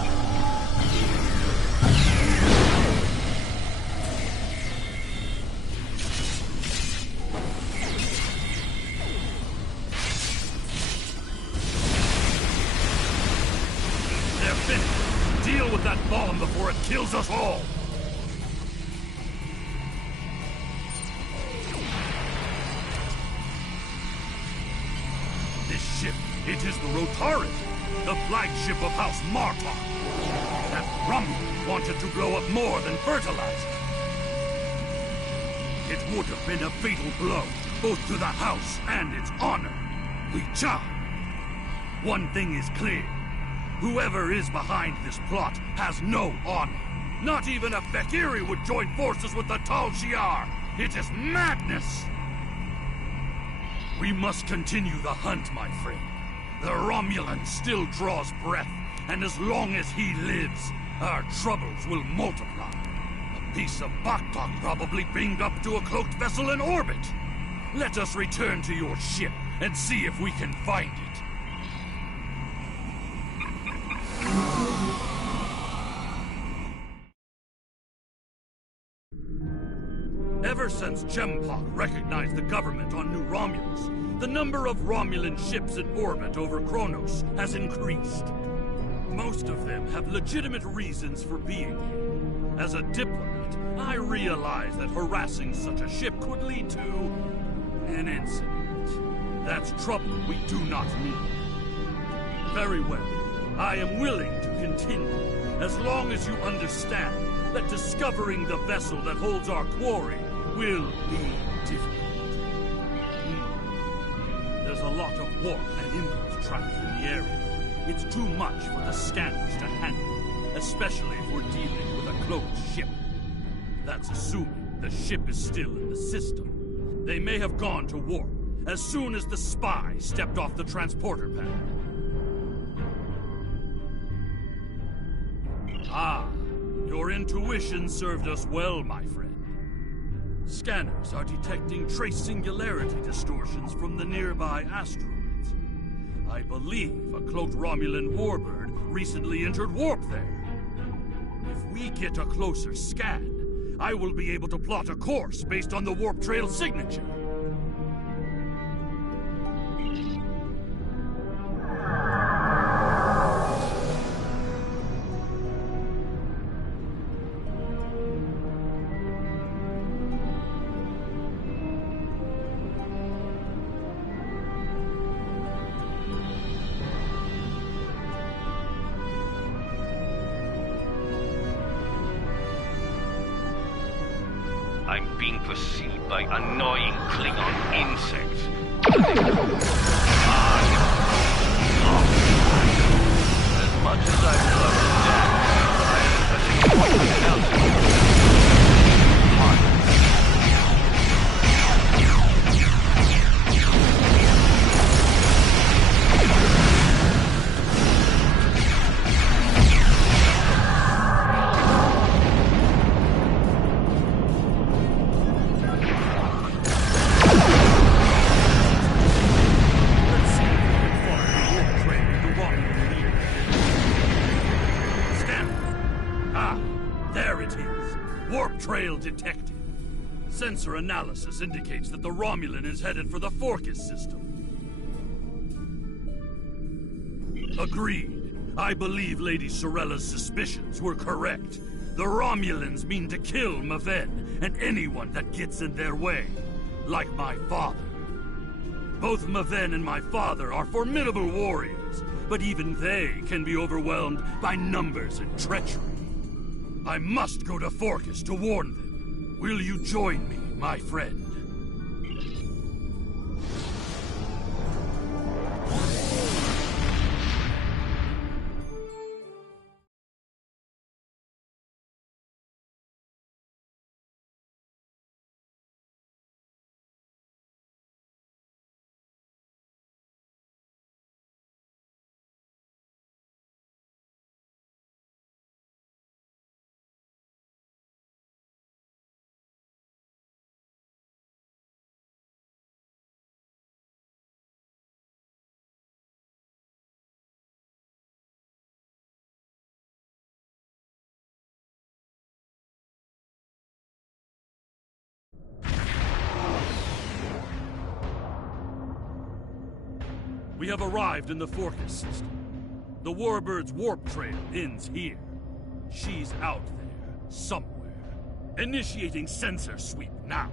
They're finished! Deal with that bomb before it kills us all! This ship, it is the Rotaran, the flagship of House Martok. That Romulan wanted to blow up more than fertilizer. It would have been a fatal blow, both to the House and its honor. We charge. One thing is clear. Whoever is behind this plot has no honor. Not even a Fekiri would join forces with the Tal Shiar. It is madness! We must continue the hunt, my friend. The Romulan still draws breath, and as long as he lives, our troubles will multiply. A piece of Baktok probably beamed up to a cloaked vessel in orbit. Let us return to your ship and see if we can find it. Ever since Gempok recognized the government on New Romulus, the number of Romulan ships in orbit over Kronos has increased. Most of them have legitimate reasons for being here. As a diplomat, I realize that harassing such a ship could lead to an incident. That's trouble we do not need. Very well. I am willing to continue, as long as you understand that discovering the vessel that holds our quarry will be difficult. There's a lot of warp and impulse traffic in the area. It's too much for the scanners to handle, especially if we're dealing with a closed ship. That's assuming the ship is still in the system. They may have gone to warp as soon as the spy stepped off the transporter pad. Ah, your intuition served us well, my friend. Scanners are detecting trace singularity distortions from the nearby asteroids. I believe a cloaked Romulan warbird recently entered warp there. If we get a closer scan, I will be able to plot a course based on the warp trail signature. I'm being pursued by annoying Klingon insects. As much as I love to dance, I am touching else. trail detected. Sensor analysis indicates that the Romulan is headed for the Forcus system. Agreed. I believe Lady Sorella's suspicions were correct. The Romulans mean to kill Maven and anyone that gets in their way, like my father. Both Maven and my father are formidable warriors, but even they can be overwhelmed by numbers and treachery. I must go to Forcus to warn them. Will you join me, my friend? We have arrived in the Forcus system. The Warbird's warp trail ends here. She's out there, somewhere. Initiating sensor sweep now.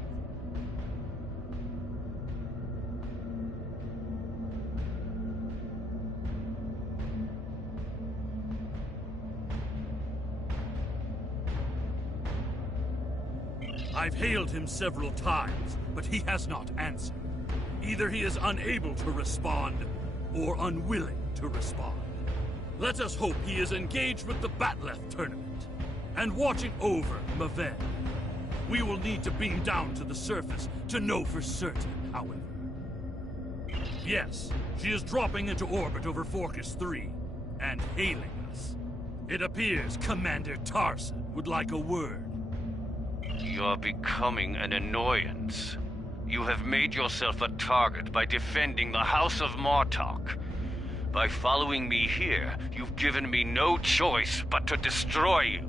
I've hailed him several times, but he has not answered. Either he is unable to respond, or unwilling to respond. Let us hope he is engaged with the Batleth tournament, and watching over Maven. We will need to beam down to the surface to know for certain, however. Yes, she is dropping into orbit over Forcus 3, and hailing us. It appears Commander Tarson would like a word. You're becoming an annoyance. You have made yourself a target by defending the House of Martok. By following me here, you've given me no choice but to destroy you.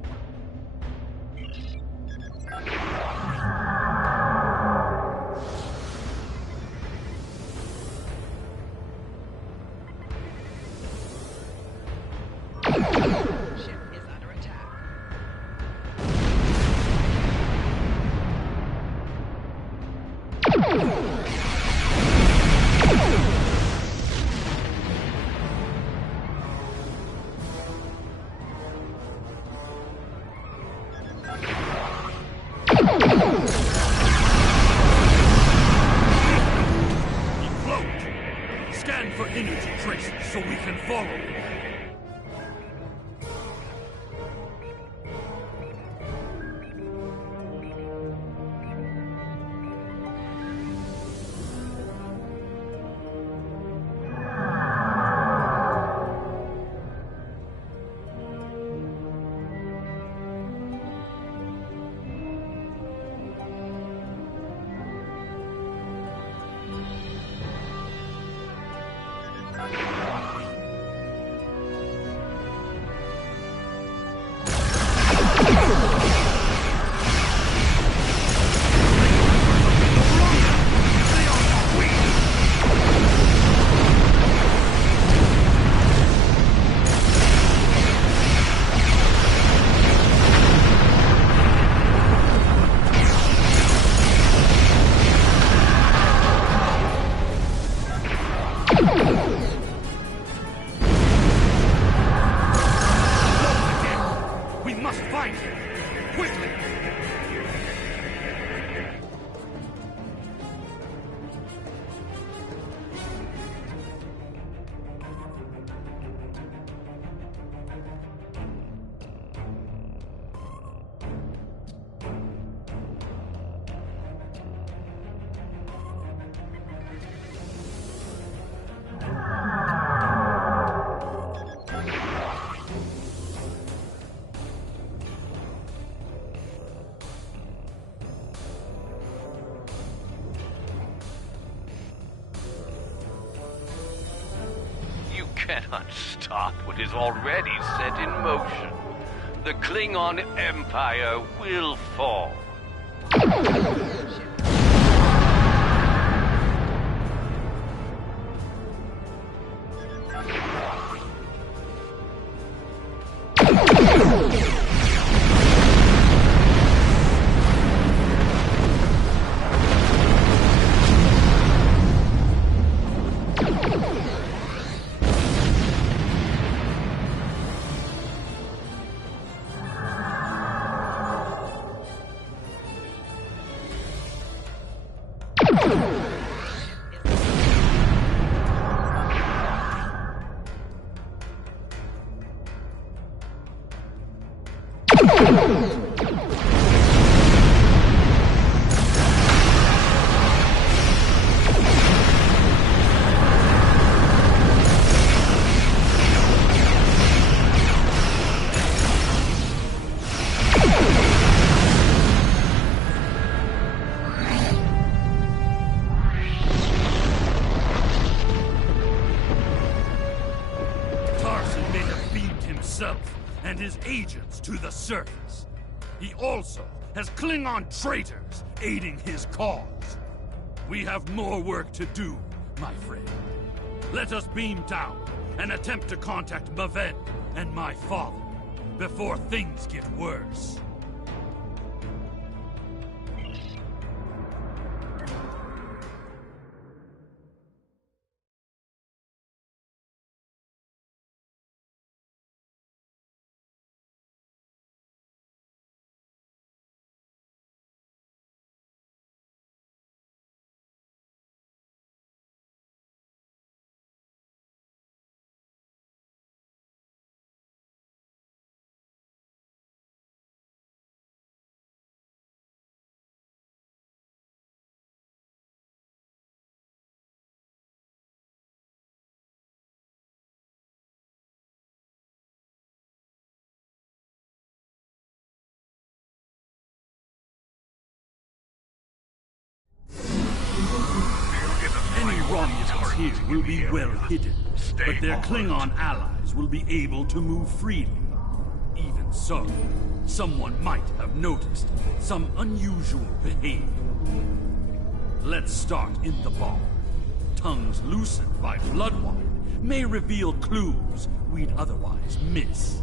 Scan for energy traces so we can follow him. Cannot stop what is already set in motion. the Klingon Empire will fall. And his agents to the surface. He also has Klingon traitors aiding his cause. We have more work to do, my friend. Let us beam down and attempt to contact Maven and my father before things get worse. Any Romulans here will be well hidden, but their Klingon allies will be able to move freely. Even so, someone might have noticed some unusual behavior. Let's start in the bar. Tongues loosened by blood wine may reveal clues we'd otherwise miss.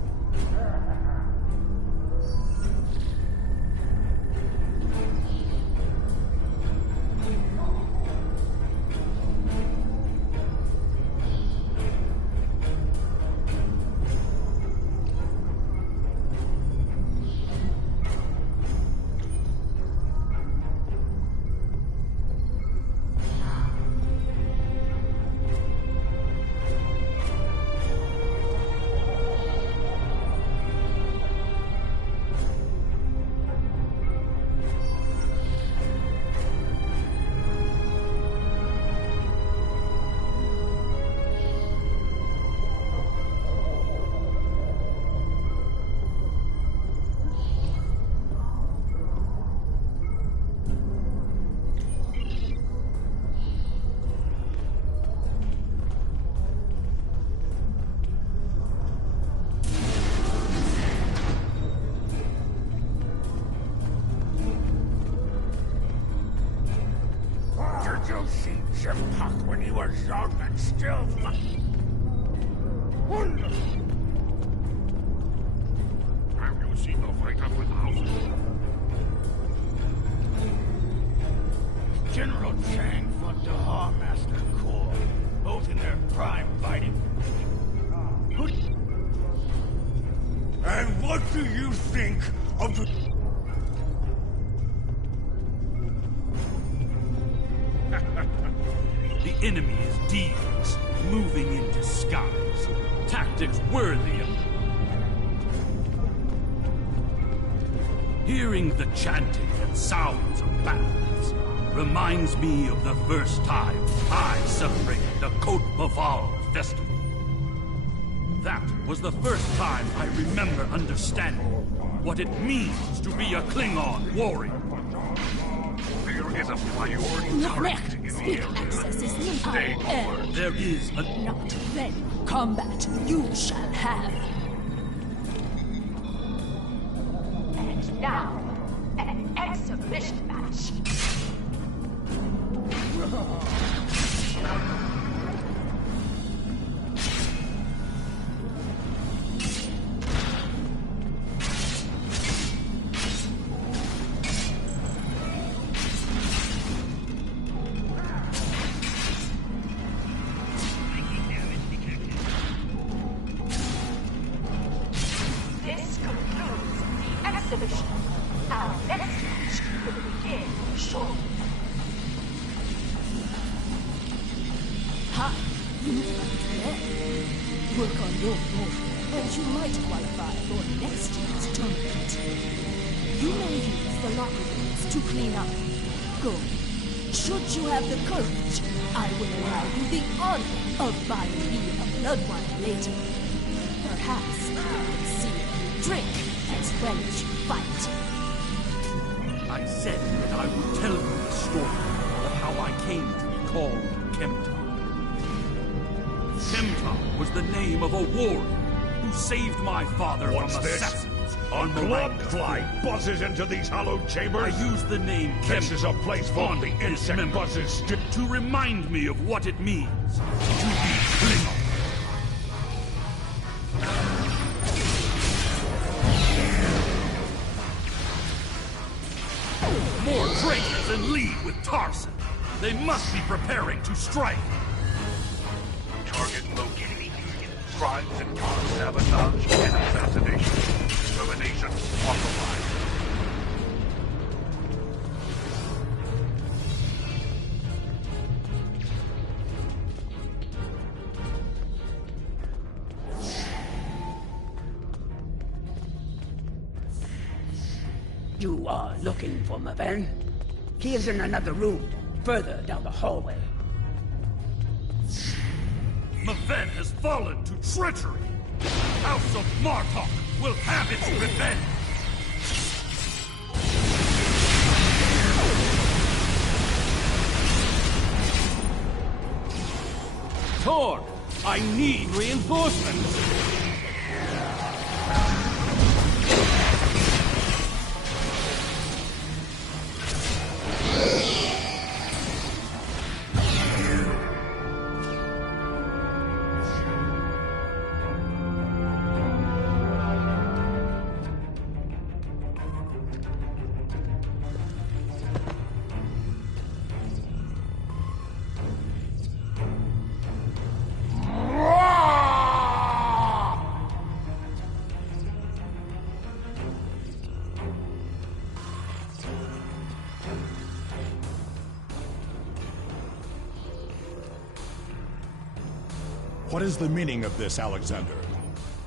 Did you see Jim Puck when he was young and still Have you seen the fight up with House? General Chang fought the Master Corps, both in their prime fighting. And what do you think of the... The enemy is demons, moving in disguise. Tactics worthy of... Hearing the chanting and sounds of battles reminds me of the first time I celebrated the Côte Maval festival. That was the first time I remember understanding what it means to be a Klingon warrior. There is a priority target in the area. Stay alert. There is a... Not then. Combat you shall have. Now, an exhibition match. This concludes the exhibition. Our next match will begin shortly. Ha! You there. Work on your form, and you might qualify for next year's tournament. You may use the locker rooms to clean up. Go. Should you have the courage, I will allow you the honor of buying me a blood wine later. Perhaps I can see if you drink as well as you fight. I said that I would tell you the story of how I came to be called Kemtar. Kemtar was the name of a warrior who saved my father What's from this? assassins. A club fly buzzes into these hallowed chambers? I use the name Kemtar. This is a place for the insect buzzes to remind me of what it means to be Klingon. More traitors in league with Tarson. They must be preparing to strike. Target located. Crimes include sabotage and assassination. Termination authorized. You are looking for Maven? He is in another room, further down the hallway. Maven has fallen to treachery. House of Martok will have its revenge. Tor, I need reinforcements. What is the meaning of this, Alexander?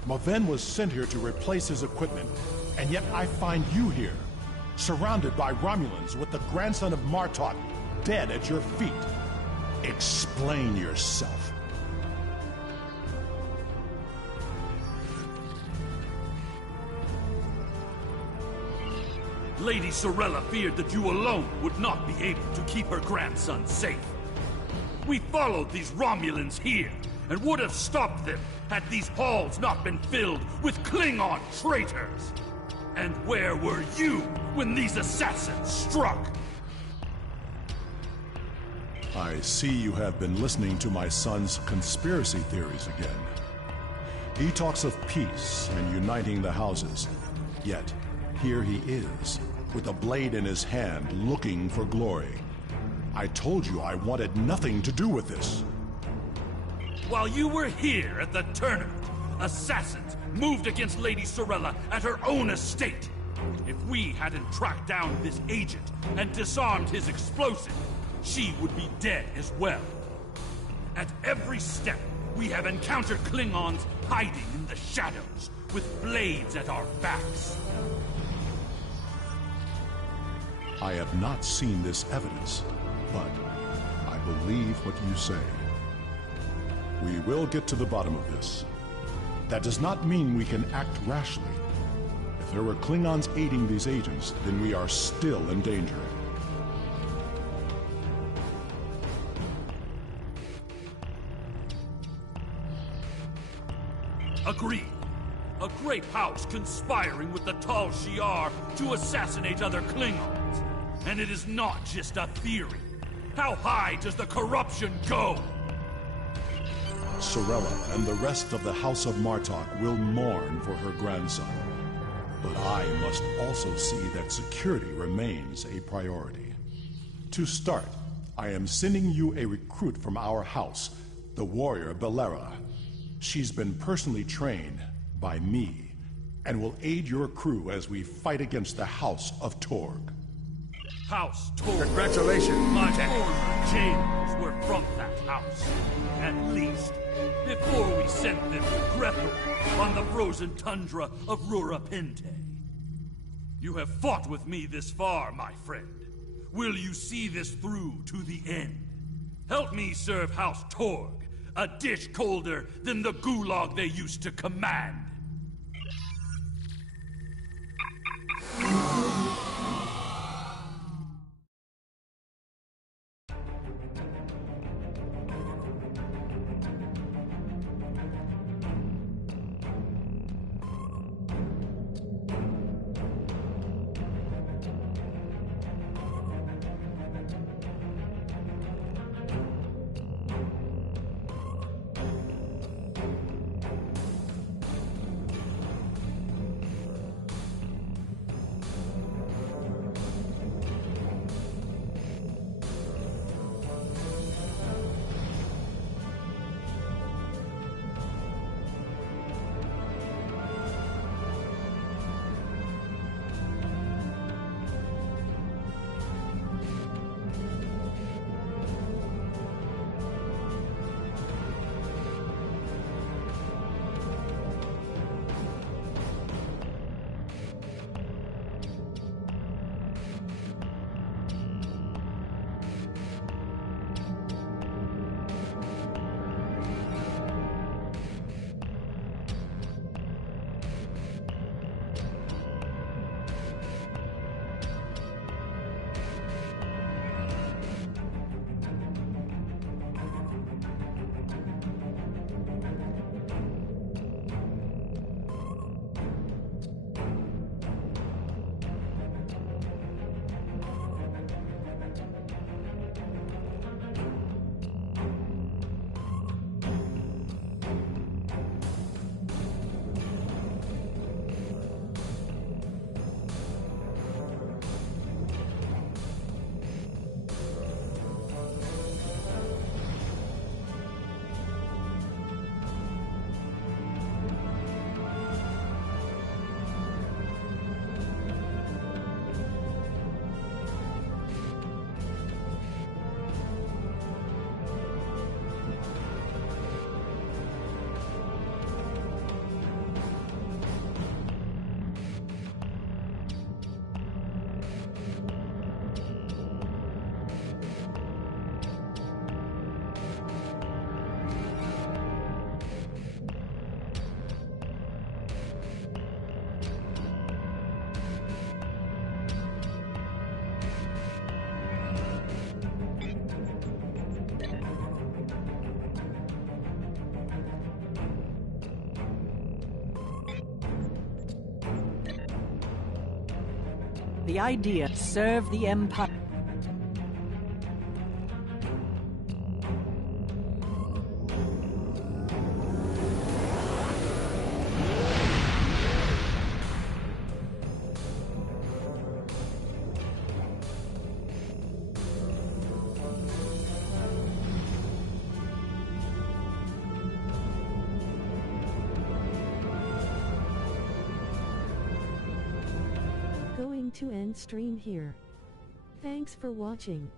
Maven was sent here to replace his equipment, and yet I find you here, surrounded by Romulans with the grandson of Martok dead at your feet. Explain yourself. Lady Sorella feared that you alone would not be able to keep her grandson safe. We followed these Romulans here, and would have stopped them had these halls not been filled with Klingon traitors. And where were you when these assassins struck? I see you have been listening to my son's conspiracy theories again. He talks of peace and uniting the houses, yet here he is, with a blade in his hand, looking for glory. I told you I wanted nothing to do with this. While you were here at the tournament, assassins moved against Lady Sorella at her own estate. If we hadn't tracked down this agent and disarmed his explosive, she would be dead as well. At every step, we have encountered Klingons hiding in the shadows, with blades at our backs. I have not seen this evidence, but I believe what you say. We will get to the bottom of this. That does not mean we can act rashly. If there were Klingons aiding these agents, then we are still in danger. Agreed. A great house conspiring with the Tal Shiar to assassinate other Klingons. And it is not just a theory. How high does the corruption go? Sorella and the rest of the House of Martok will mourn for her grandson. But I must also see that security remains a priority. To start, I am sending you a recruit from our house, the warrior Belera. She's been personally trained by me, and will aid your crew as we fight against the House of Torg. House Torg. Congratulations, My Lieutenant. former jailers were from that house. At least, before we sent them to Grethel on the frozen tundra of Rurapente. You have fought with me this far, my friend. Will you see this through to the end? Help me serve House Torg, a dish colder than the gulag they used to command. The idea: serve the Empire. To end stream here. Thanks for watching.